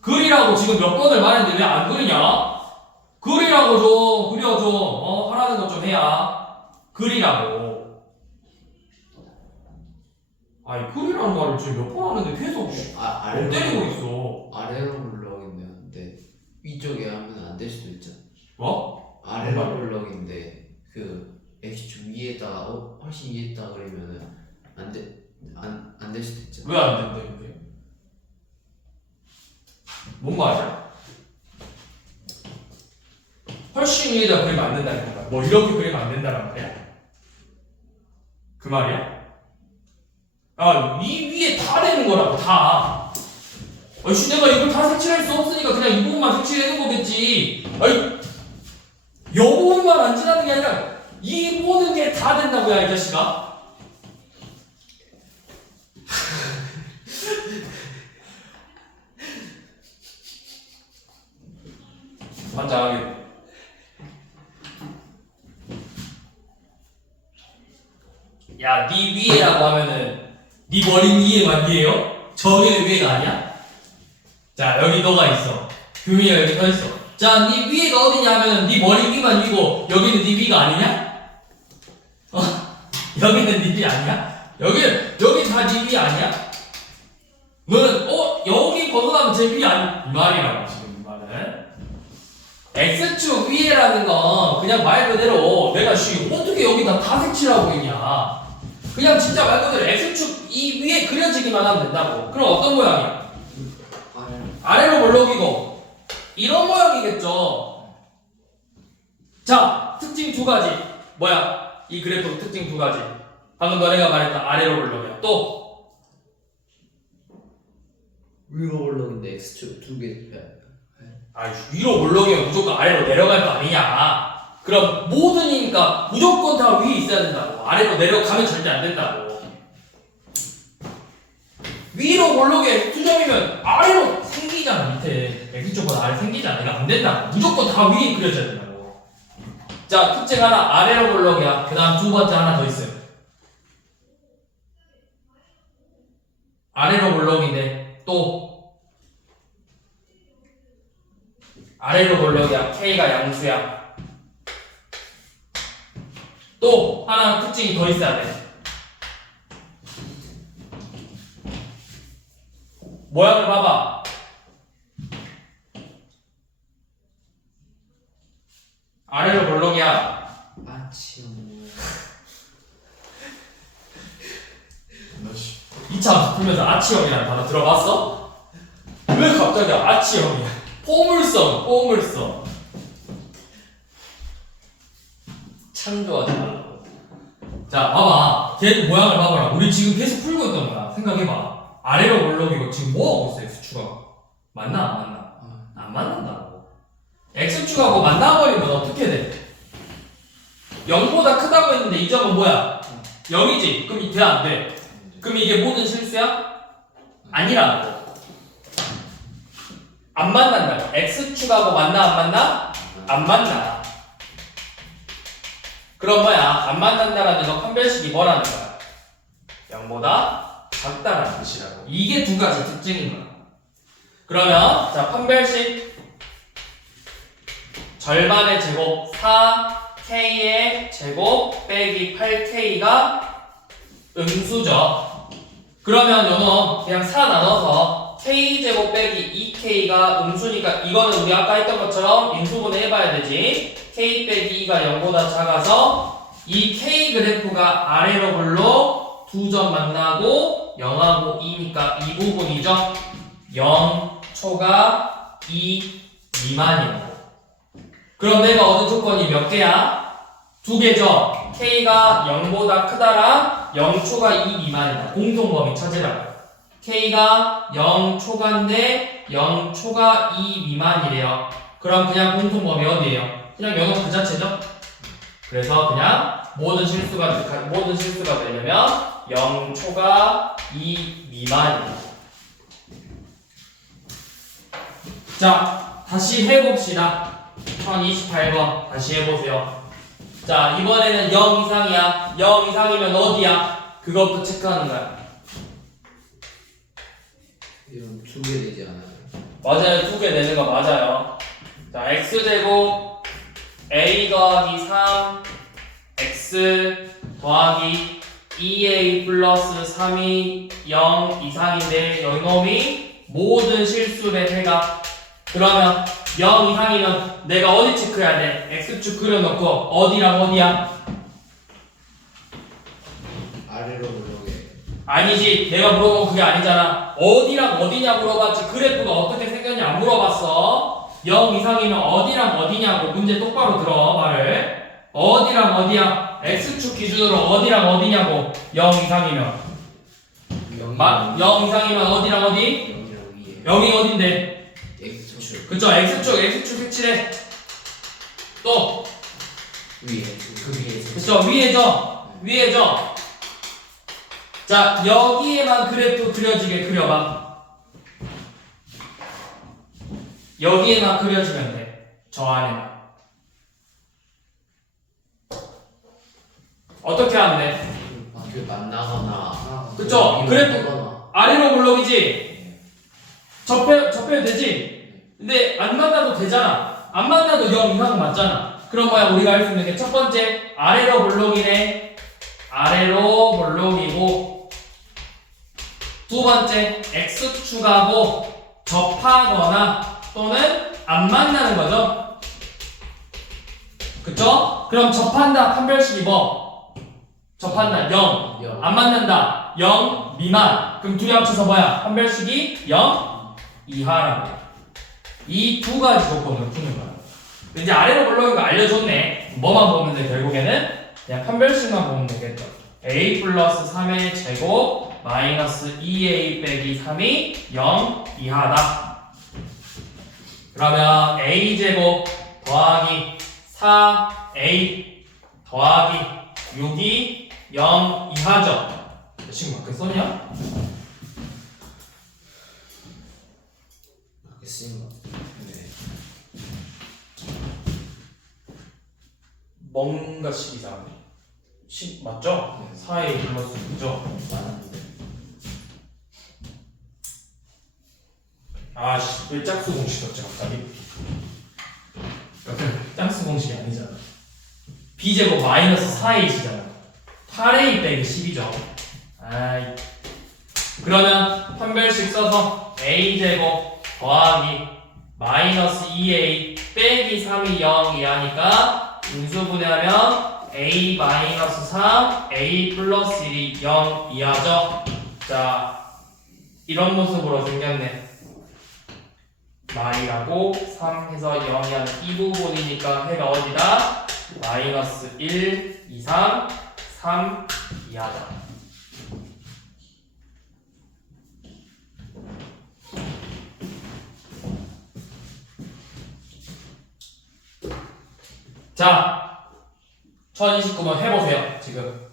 그리라고 지금 몇 번을 말했는데 왜 안 그리냐? 그리라고 좀 그려줘. 하라는 것 좀 해야. 그리라고. 아니 그리라는 말을 지금 몇 번 하는데 계속 못 때리고 있어. 아래로 볼록인데 위쪽에 하면 안 될 수도 있잖아. 뭐? 아래로 볼록인데 그 x축 위에다가 훨씬 위에다가 그리면은 안 될 수도 있잖아. 왜 안 된대 그게? 뭔 말이야? 훨씬 위에다 그리면 안 된다는 거야. 뭐 이렇게 그리면 안 된다는 말이야? 그 말이야? 이 위에 다 되는 거라고 다. 아이씨 내가 이걸 다 색칠할 수 없으니까 그냥 이 부분만 색칠해는 거겠지. 아이 이 부분만 안 칠하는 게 아니라 이 모든 게 다 된다고야 이 자식아. 반장하게. 야, 네 위에라고 하면은 네 머리 위에만 위에요? 저기는 위에가 아니야? 자, 여기 너가 있어. 규민이가 여기 서 있어. 자, 네 위에가 어디냐 하면은 네 머리 위만 위고 여기는 네 위가 아니냐? 여기는 네 위 아니야? 여기 다 네 위 아니야? 너는 여기 벗어나면 제 위 아니? 이 말이라고 지금 이 말은. X축 위에라는 건 그냥 말 그대로 내가 씨 어떻게 여기다 다 색칠하고 있냐. 그냥 진짜 말 그대로 X축 이 위에 그려지기만 하면 된다고. 그럼 어떤 모양이야? 아래로 볼록이고 이런 모양이겠죠. 자, 특징 두 가지. 뭐야? 이 그래프 특징 두 가지. 방금 너네가 말했던 아래로 볼록이야. 또 위로 올라오는데 X축 2개. 아이, 위로 볼록이면 무조건 아래로 내려갈 거 아니냐. 그럼 모든이니까 무조건 다 위에 있어야 된다고. 아래로 내려가면 절대 안 된다고. 위로 볼록에 2점이면 아래로 생기잖아. 밑에 X쪽보다 아래 생기잖아. 이거 안 된다고. 무조건 다 위에 그려져야 된다고. 자, 특징 하나 아래로 볼록이야. 그 다음 두 번째 하나 더 있어요. 아래로 볼록인데 또 아래로 볼록이야. K가 양수야. 또 하나 특징이 더 있어야 돼. 모양을 봐봐. 아래로 볼록이야. 아치형. 2차 풀면서 아치형이라는 단어 들어봤어? 왜 갑자기 아치형이야? 포물선. 창조하지 말라고. 자, 봐봐. 걔 모양을 봐봐라. 우리 지금 계속 풀고 있던 거야. 생각해봐. 아래로 볼록이고 지금 뭐 하고 있어, X축하고? 맞나, 안 맞나? 안 맞는다고. X축하고 만나버리면 어떻게 돼? 0보다 크다고 했는데 이 점은 뭐야? 0이지? 그럼 이 돼, 안 돼? 그럼 이게 모든 실수야? 아니라고. 안 만난다고. X축하고 만나, 안 만나? 안 만나. 그럼 뭐야? 안 만난다라는 건 판별식이 뭐라는 거야? 0보다 작다라는 뜻이라고. 이게 두 가지 특징인 거야. 그러면 자, 판별식 절반의 제곱 4K의 제곱 빼기 8K가 음수죠. 그러면 요놈 그냥 4 나눠서 K제곱 빼기 2K가 음수니까 이거는 우리 아까 했던 것처럼 인수분해 해봐야 되지. K 빼기 2가 0보다 작아서 이 K 그래프가 아래로 볼록 2점 만나고 0하고 2니까 이 부분이죠. 0 초가 2 미만이고. 그럼 내가 얻은 조건이 몇 개야? 두 개죠. K가 0보다 크다랑 0 초가 2 미만이다. 공통범위 찾으라고. K가 0 초가인데 0 초가 2 미만이래요. 그럼 그냥 공통범위 어디예요? 그냥 0은 그 자체죠. 그래서 그냥 모든 실수가 되려면 0 초가 2 미만입니다. 자, 다시 해봅시다. 1028번 다시 해보세요. 자, 이번에는 0 이상이야. 0 이상이면 어디야? 그것도 체크하는 거야. 이런 2개 되지 않아요? 맞아요. 2개 내는 거 맞아요. 자, x제곱 a 더하기 3 x 더하기 2a 플러스 3이 0 이상인데 이놈이 모든 실수를 해가. 그러면 0 이상이면 내가 어디 체크해야 돼? x축 그려놓고 어디랑 어디야? 아래로 올라오게. 아니지. 내가 물어본 건 그게 아니잖아. 어디랑 어디냐 물어봤지. 그래프가 어떻게 생겼냐 안 물어봤어. 0 이상이면 어디랑 어디냐고. 문제 똑바로 들어 말을. 어디랑 어디야? x축 기준으로 어디랑 어디냐고. 0 이상이면 0 이상이면 어디랑 어디? 0이랑 위에. 0이 어딘데? X축 그쵸. x축 색칠해. 또 위에. 그 위에. 그쵸. 위에죠. 자, 여기에만 그래프 그려지게 그려봐. 여기에만 그려지면 돼. 저 안에만. 어떻게 하면 돼? 그 만나거나. 그쵸? 그래프 아래로 볼록이지? 접해도 되지? 근데 안 만나도 되잖아. 안 만나도 0 이상은 맞잖아. 그럼 뭐야? 우리가 할 수 있는 게 첫 번째 아래로 볼록이네. 아래로 볼록이고 두 번째 x축하고 접하거나 또는 안 만나는 거죠. 그쵸? 그럼 접한다 판별식이 뭐? 접한다 0. 영. 안 만난다 0 미만. 그럼 둘이 합쳐서 뭐야? 판별식이 0 이하라고. 이 두 가지 조건으로 푸는 거야. 이제 아래로 올라오는 거 알려줬네. 뭐만 보면 돼 결국에는? 그냥 판별식만 보면 되겠죠. a 플러스 3의 제곱 마이너스 2a 빼기 3이 0 이하다. 그러면 a 제곱 더하기 4a 더하기 6이 0 이하죠. 지금 맞게 썼냐? 이렇게 쓰는 거. 네. 뭔가 식이 이상하네. 맞죠? 네. 4a 플러스 6죠? 많았는데. 아씨, 왜 짝수 공식이었지 갑자기? 짝수 공식이 아니잖아. b제곱 마이너스 4a시잖아. 8a 빼기 10이죠. 아이. 그러면 판별식 써서 a제곱 더하기 마이너스 2a 빼기 3이 0 이하니까 인수분해하면 a 마이너스 3 a 플러스 1이 0 이하죠. 자, 이런 모습으로 생겼네. 마이라고 3 해서 0이 하는 이 부분이니까 해가 어디다? 마이너스 1, 2, 3, 3 이하다. 자, 1029번 해보세요, 지금.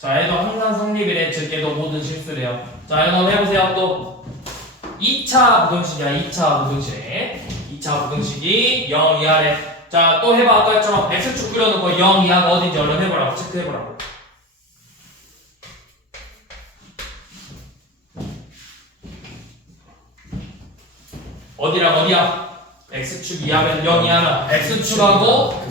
자, 얘도 항상 성립이래. 즉, 얘도 모든 실수래요. 자, 이거 한번 해보세요. 또 2차 부등식이야. 2차 부등식. 2차 부등식이 0 이하래. 자, 또 해봐. 아까 했처럼 x축 그려놓고 0 이하가 어딘지 얼른 해보라고. 체크해보라고. 어디랑 어디야? x축 이하면 0 이하면 x축하고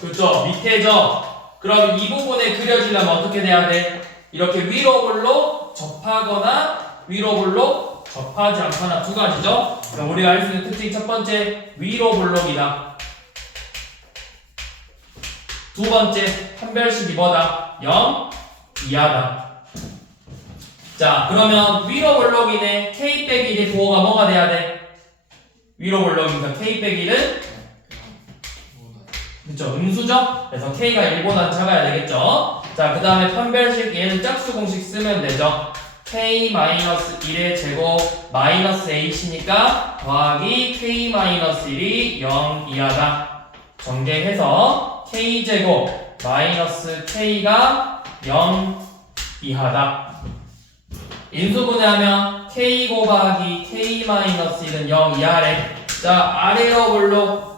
그렇죠. 밑에죠. 그럼 이 부분에 그려지려면 어떻게 돼야 돼? 이렇게 위로 볼록 접하거나 위로 볼록 접하지 않거나 두 가지죠. 그럼 우리가 알 수 있는 특징 첫 번째 위로 볼록이다. 두 번째 판별식이 뭐다? 0 이하다. 자, 그러면 위로 볼록이네 k 빼기 1의 부호가 뭐가 돼야 돼? 위로 볼록이니까 k 빼기 1은 그쵸, 음수죠? 그래서 k가 1보다 작아야 되겠죠? 자, 그 다음에 판별식 얘는 짝수 공식 쓰면 되죠? k-1의 제곱 마이너스 h니까 더하기 k-1이 0 이하다. 전개해서 k제곱 마이너스 k가 0 이하다. 인수분해하면 k 곱하기 k-1은 0 이하래. 자, 아래로 볼록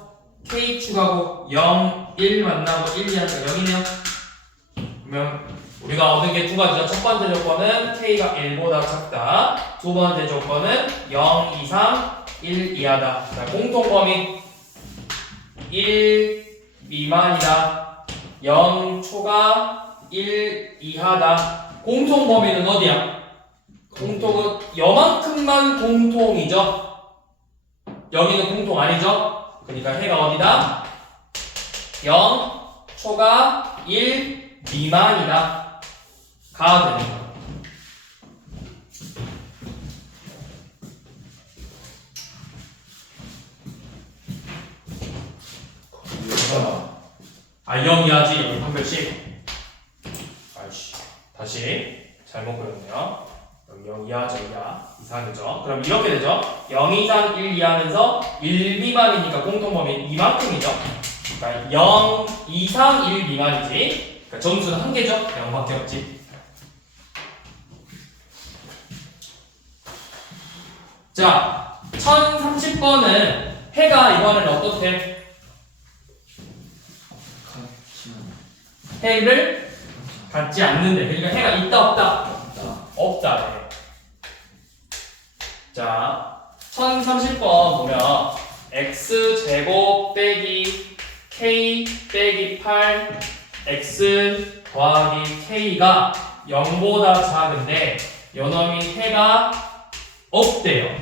k 축하고 0, 1 만나고 1, 2 하니까 0이네요. 그러면 우리가 얻은 게 두 가지죠. 첫 번째 조건은 k가 1보다 작다. 두 번째 조건은 0 이상 1 이하다. 자, 공통 범위 1 미만이다. 0 초과 1 이하다. 공통 범위는 어디야? 공통은 여만큼만 공통이죠. 여기는 공통 아니죠? 그러니까 해가 어디다? 0 초과 1 미만이다. 가 되는 거야. 아, 0 이하지. 판별식. 아이씨. 다시 잘못 그렸네요. 0 이하죠, 이하. 이상이죠. 그럼 이렇게 되죠. 0 이상 1 이하면서 1 미만이니까 공통범위 이만큼이죠. 그러니까 0 이상 1 미만이지. 그러니까 점수는 한 개죠. 0밖에 없지. 자, 1030번은 해가 이번에는 어떻게? 해를 갖지 않는데. 그러니까 해가 있다 없다? 없다. 네. 자 1030번 보면 x제곱 빼기 k 빼기 8 x 더하기 k가 0보다 작은데 요놈이 해가 없대요.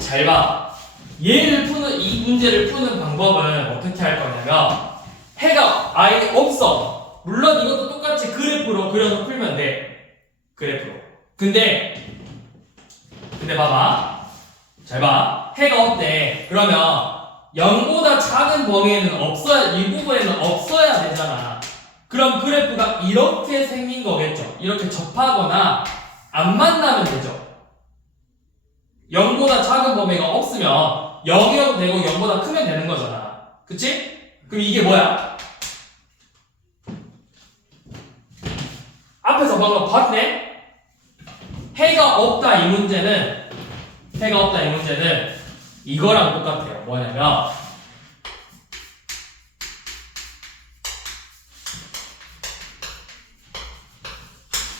잘 봐. 이 문제를 푸는 방법은 어떻게 할 거냐면 해가 아예 없어. 물론 이것도 똑같이 그래프로 그려서 풀면 돼. 그래프로. 근데 봐봐. 잘 봐. 해가 없대. 그러면 0보다 작은 범위에는 이 부분에는 없어야 되잖아. 그럼 그래프가 이렇게 생긴 거겠죠. 이렇게 접하거나 안 만나면 되죠. 0보다 작은 범위가 없으면 0이어도 되고 0보다 크면 되는 거잖아. 그치? 그럼 이게 뭐야? 앞에서 방금 봤네? 해가 없다 이 문제는 이거랑 똑같아요. 뭐냐면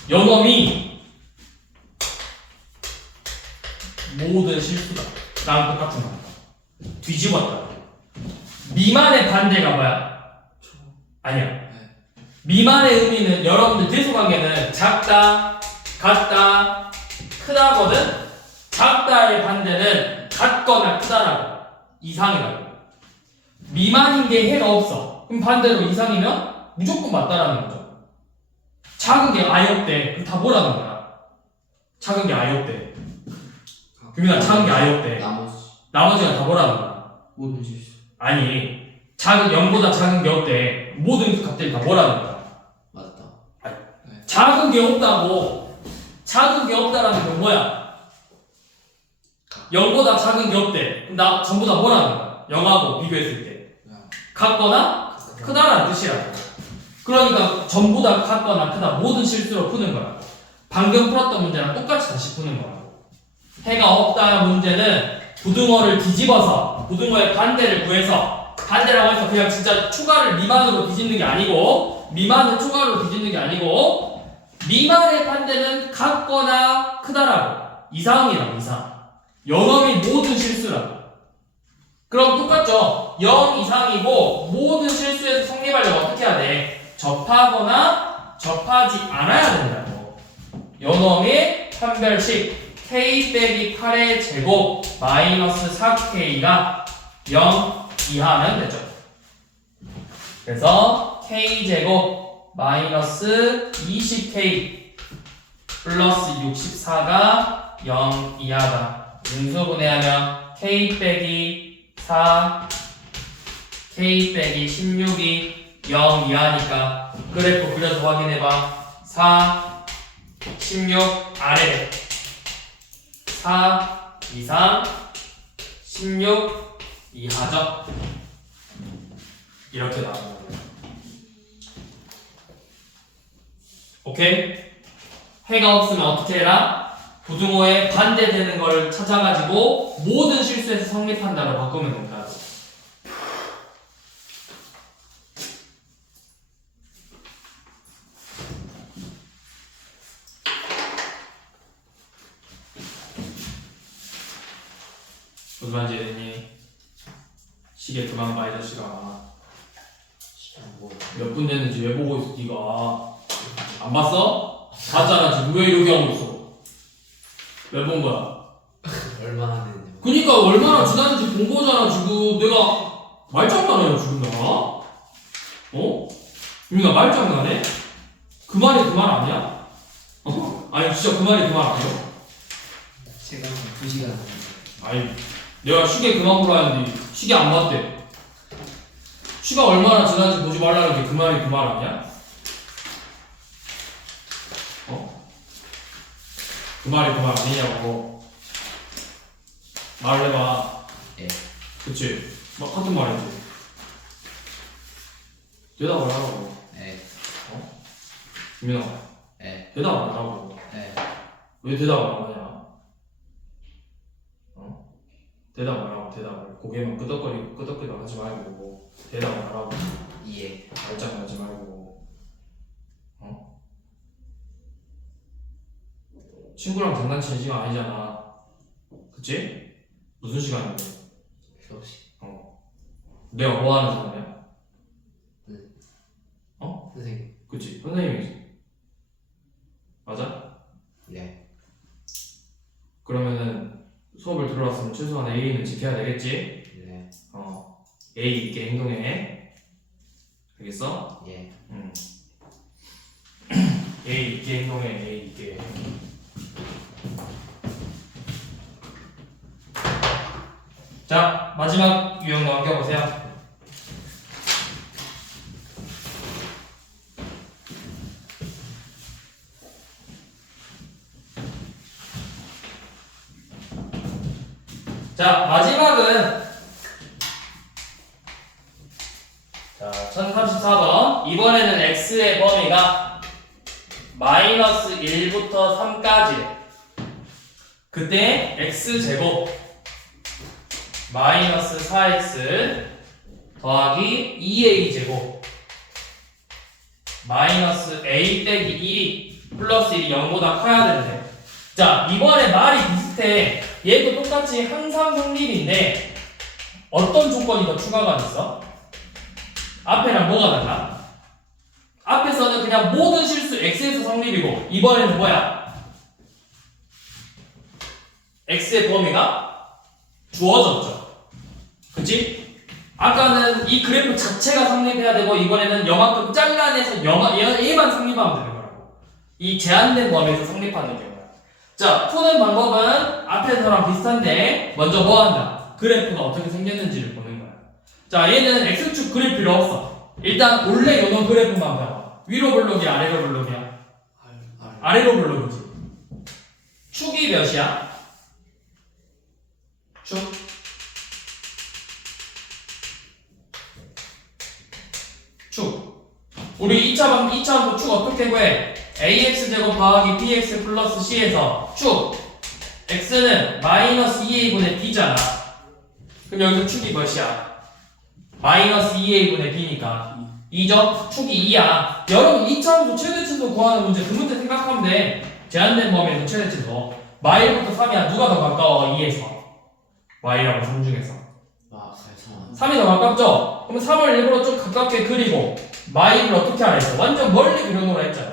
요놈이 모든 실수다 라는 똑같은 겁니다. 뒤집었다. 미만의 반대가 뭐야? 아니야. 미만의 의미는 여러분들 대소관계는 작다, 같다, 크다거든? 작다의 반대는 같거나 크다라고. 이상이라고. 미만인 게 해가 없어. 그럼 반대로 이상이면 무조건 맞다라는 거죠. 작은 게 아예 없대. 그럼 다 뭐라는 거야? 작은 게 아예 없대. 규민아, 작은 게 아예 없대. 나머지가 다 뭐라는 거야? 모든 실수. 아니, 0보다 작은 게 없대. 모든 값들이 다 뭐라는 거야? 맞다. 작은 게 없다고. 작은 게 없다라는 건 뭐야? 0보다 작은 게 없대. 그럼 전부 다 뭐라는 거야? 0하고 비교했을 때. 같거나 크다라는 뜻이라고. 그러니까 전부 다 같거나 크다 모든 실수로 푸는 거라고. 방금 풀었던 문제랑 똑같이 다시 푸는 거라고. 해가 없다 문제는 부등호를 뒤집어서 부등호의 반대를 구해서, 반대라고 해서 그냥 진짜 초과를 미만으로 뒤집는 게 아니고, 미만은 초과로 뒤집는 게 아니고, 미만의 반대는 같거나 크다라고. 이상이라고. 이상. 요놈이 모든 실수라고. 그럼 똑같죠. 0 이상이고 모든 실수에서 성립하려면 어떻게 해야 돼? 접하거나 접하지 않아야 된다고. 요놈이 판별식 k 빼기 8의 제곱 마이너스 4k가 0 이하면 되죠. 그래서 k제곱 마이너스 20k 플러스 64가 0 이하다. 인수분해하면 k 빼기 4 k 빼기 16이 0 이하니까 그래프 그려서 확인해봐. 4 16 아래 4 이상 16 이하죠. 이렇게 나오는 거예요. 오케이? 해가 없으면 어떻게 해라? 부등호에 반대되는 걸 찾아가지고 모든 실수에서 성립한다로 바꾸면 된다. 무슨 말인지 이해됐니? 시계 그만 봐, 이 자식아. 몇 분 됐는지 왜 보고 있어, 니가? 안 봤어? 봤잖아, 지금. 왜 이렇게 하고 있어? 왜 본 거야? 얼마나 됐냐? 그니까 얼마나 지났는지 본 거잖아, 지금. 내가 말장난해요, 지금 나. 어? 유민아, 말장난해? 그 말이 그 말 아니야? 어? 아니, 진짜 그 말이 그 말 아니야? 시간 2시간. 아니, 내가 시계 그만 보라 했는데 시계 안 봤대. 시가 얼마나 지난지 보지 말라는 게 그 말이 그 말 아니야? 어? 그 말이 그 말 아니냐고. 말을 해봐. 예. 그치? 막 같은 말이지. 대답을 하라고. 예. 어? 김민아. 예. 대답 안 하라고. 예. 왜 대답 안 하냐? 어? 대답 안 하고 대답을. 고개만 끄덕끄덕 하지 말고 대답 안 하라고. 예. 말장 하지 말고. 어? 친구랑 장난치는 시간 아니잖아. 그치? 무슨 시간인데? 수업시. 내가 뭐 하는 사람이야? 선생님. 그치? 선생님이지. 맞아? 네. 그러면은 수업을 들어왔으면 최소한 A는 지켜야 되겠지? 네. A 있게 행동해. 알겠어? 예. A 있게 행동해. A 있게. 자, 마지막 유형 넘겨보세요. 자, 마지막은 자, 1034번. 이번에는 x의 범위가 마이너스 1부터 3까지. 그때 x제곱 마이너스 4x 더하기 2a제곱 마이너스 a 빼기 1이 플러스 1이 0보다 커야 되는데, 자, 이번에 말이 비슷해. 얘도 똑같이 항상 성립인데 어떤 조건이 더 추가가 됐어? 앞에랑 뭐가 달라? 앞에서는 그냥 모든 실수 x에서 성립이고, 이번에는 뭐야? x의 범위가 주어졌죠. 그치? 아까는 이 그래프 자체가 성립해야 되고, 이번에는 요만큼 잘라내서 얘만 성립하면 되는 거라고. 이 제한된 범위에서 성립하는 경우야. 자, 푸는 방법은 앞에서랑 비슷한데, 먼저 뭐 한다? 그래프가 어떻게 생겼는지를 보는 거야. 자, 얘는 x축 그릴 필요 없어. 일단 원래 요놈 그래프만 봐봐. 위로 블록이야, 아래로 블록이야? 아래로 블록이지. 축이 몇이야? 축? 축. 우리 2차함수 축 어떻게 구해? ax제곱 더하기 bx 플러스 c에서 축 x는 마이너스 2a분의 b잖아. 그럼 여기서 축이 몇이야? 마이너스 2a분의 b니까 2죠? 축이 2야. 여러분 2차함수 최대치수 구하는 문제, 그 문제 생각하면 돼. 제한된 범위에서 최대치수 마일부터 3이야. 누가 더 가까워? 2에서 y라고 3 중에서 3이 더 가깝죠? 그럼 3을 일부러 좀 가깝게 그리고 마일을 어떻게 하라 했어? 완전 멀리 그려놓으라 했잖아.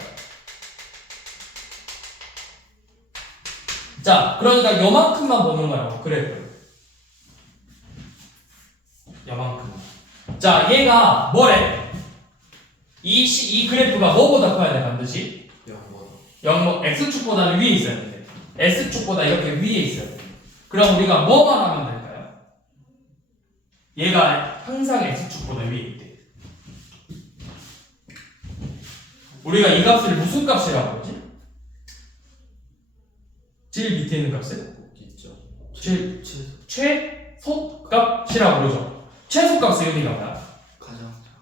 자, 그러니까 요만큼만 보는 거야, 그래프. 요만큼. 자, 얘가 뭐래? 이 그래프가 뭐보다 커야 돼, 반드시? 0, x축보다는 위에 있어야 돼. s축보다 이렇게 위에 있어야 돼. 그럼 우리가 뭐만 하면 될까요? 얘가 항상 x축보다 위에 있대. 우리가 이 값을 무슨 값이라고 그러지? 제일 밑에 있는 값을? 최소값이라고 그러죠. 최소값의 의미가 뭐야?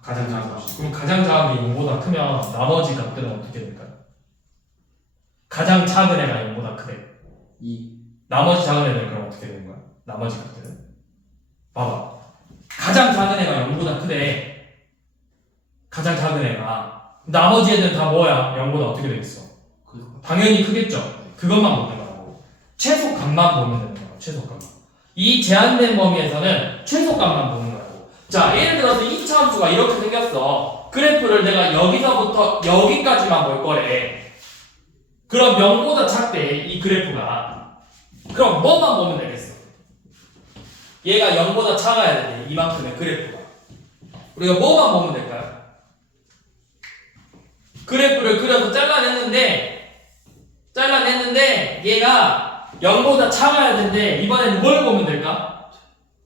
가장 작은 값. 그럼 가장 작은 게 0보다 크면 나머지 값들은 어떻게 될까요? 가장 작은 애가 0보다 크대. 나머지 작은 애들 그럼 어떻게 되는 거야? 나머지 값들은? 봐봐. 가장 작은 애가 0보다 크대. 가장 작은 애가. 나머지 애들은 다 뭐야? 0보다 어떻게 되겠어? 당연히 크겠죠. 그것만 보는 거라고. 최소값만 보면 되는 거야. 최소값만. 이 제한된 범위에서는 최소값만 보는 거라고. 자, 예를 들어서 2차 함수가 이렇게 생겼어. 그래프를 내가 여기서부터 여기까지만 볼 거래. 그럼 0보다 작대, 이 그래프가. 그럼 뭐만 보면 되겠어? 얘가 0보다 작아야 돼, 이만큼의 그래프가. 우리가 뭐만 보면 될까요? 그래프를 그려서 잘라냈는데 얘가 0보다 작아야 되는데, 이번에는 뭘 보면 될까?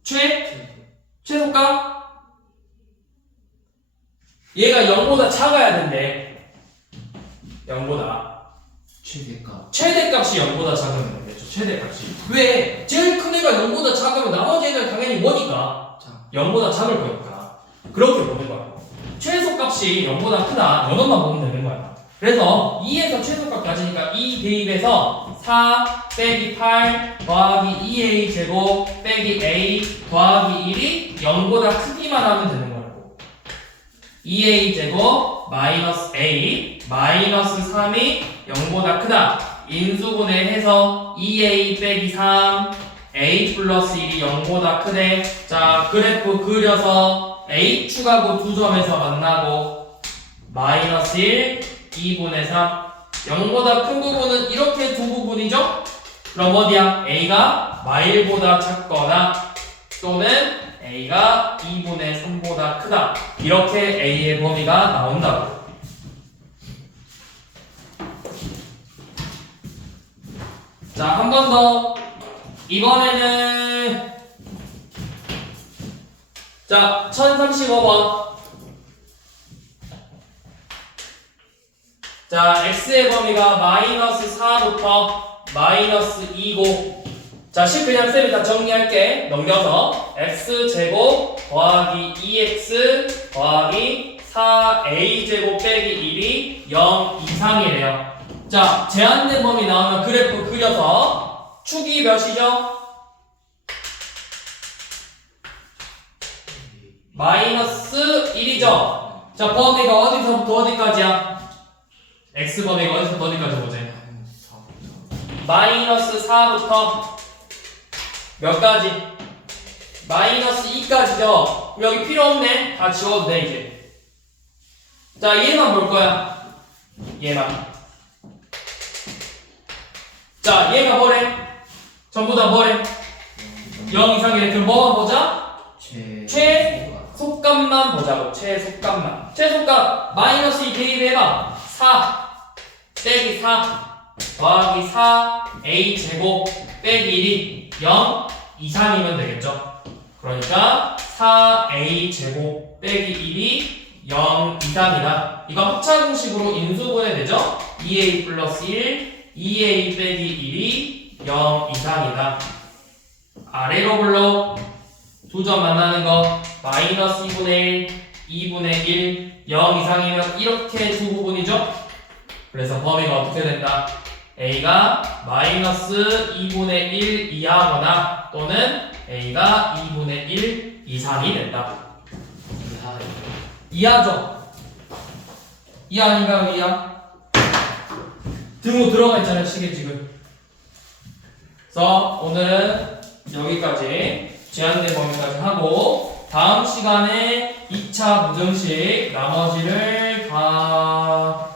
최소값? 얘가 0보다 작아야 된대. 0보다. 최대값이 0보다 작으면 되겠죠. 최대값이. 왜? 제일 큰 애가 0보다 작으면 나머지 애들 당연히 뭐니까? 0보다 작을 거니까. 그렇게 보는 거야. 최소값이 0보다 크다. 이것만 보면 되는 거야. 그래서 2에서 최소값까지니까 2 대입해서 4 빼기 8 더하기 2a 제곱 빼기 a 더하기 1이 0보다 크기만 하면 되는 거라고. 2a 제곱 마이너스 a 마이너스 3이 0보다 크다. 인수분해해서 2a 빼기 3 a 플러스 1이 0보다 크대. 자, 그래프 그려서 a 축하고 두 점에서 만나고 마이너스 1 2분의 3 0보다 큰 부분은 이렇게 두 부분이죠? 그럼 어디야? a가 마일보다 작거나 또는 a가 2분의 3보다 크다. 이렇게 a의 범위가 나온다고. 자, 한 번 더. 이번에는 자, 1035번. 자, x의 범위가 마이너스 4부터 마이너스 2고. 자, 10 그냥 쌤이 다 정리할게. 넘겨서 x제곱 더하기 2x 더하기 4a제곱 빼기 1이 0 이상이래요. 자, 제한된 범위 나오면 그래프 그려서 축이 몇이죠? 마이너스 1이죠? 자, 범위가 어디서부터 어디까지야? x 범위가 어디서부터 어디까지 보자. 마이너스 4부터 몇 가지? 마이너스 2까지죠? 여기 필요 없네? 다 지워도 돼, 이제. 자, 얘만 볼 거야. 얘만. 자, 얘가 뭐래? 전부 다 뭐래? 0 이상이래. 그럼 뭐만 보자? 최속값만 보자고. 최속값만. 최속값 마이너스 2 대입해봐. 4 빼기 4 더하기 4a 제곱 빼기 1이 0 이상이면 되겠죠. 그러니까 4a 제곱 빼기 1이 0 이상이다. 이거 합차공식으로 인수분해 되죠? 2a 플러스 1 2a 빼기 1이 0 이상이다. 아래로 불러 두 점 만나는 거 마이너스 2분의 1 2분의 1 0 이상이면 이렇게 두 부분이죠? 그래서 범위가 어떻게 된다? a가 마이너스 2분의 1 이하거나 또는 a가 2분의 1 이상이 된다. 이하죠? 이하 아닌가요? 이하? 등호 들어가 있잖아요, 시계 지금. 그래서 오늘은 여기까지 제한된 범위까지 하고 다음 시간에 2차 부정식 나머지를 다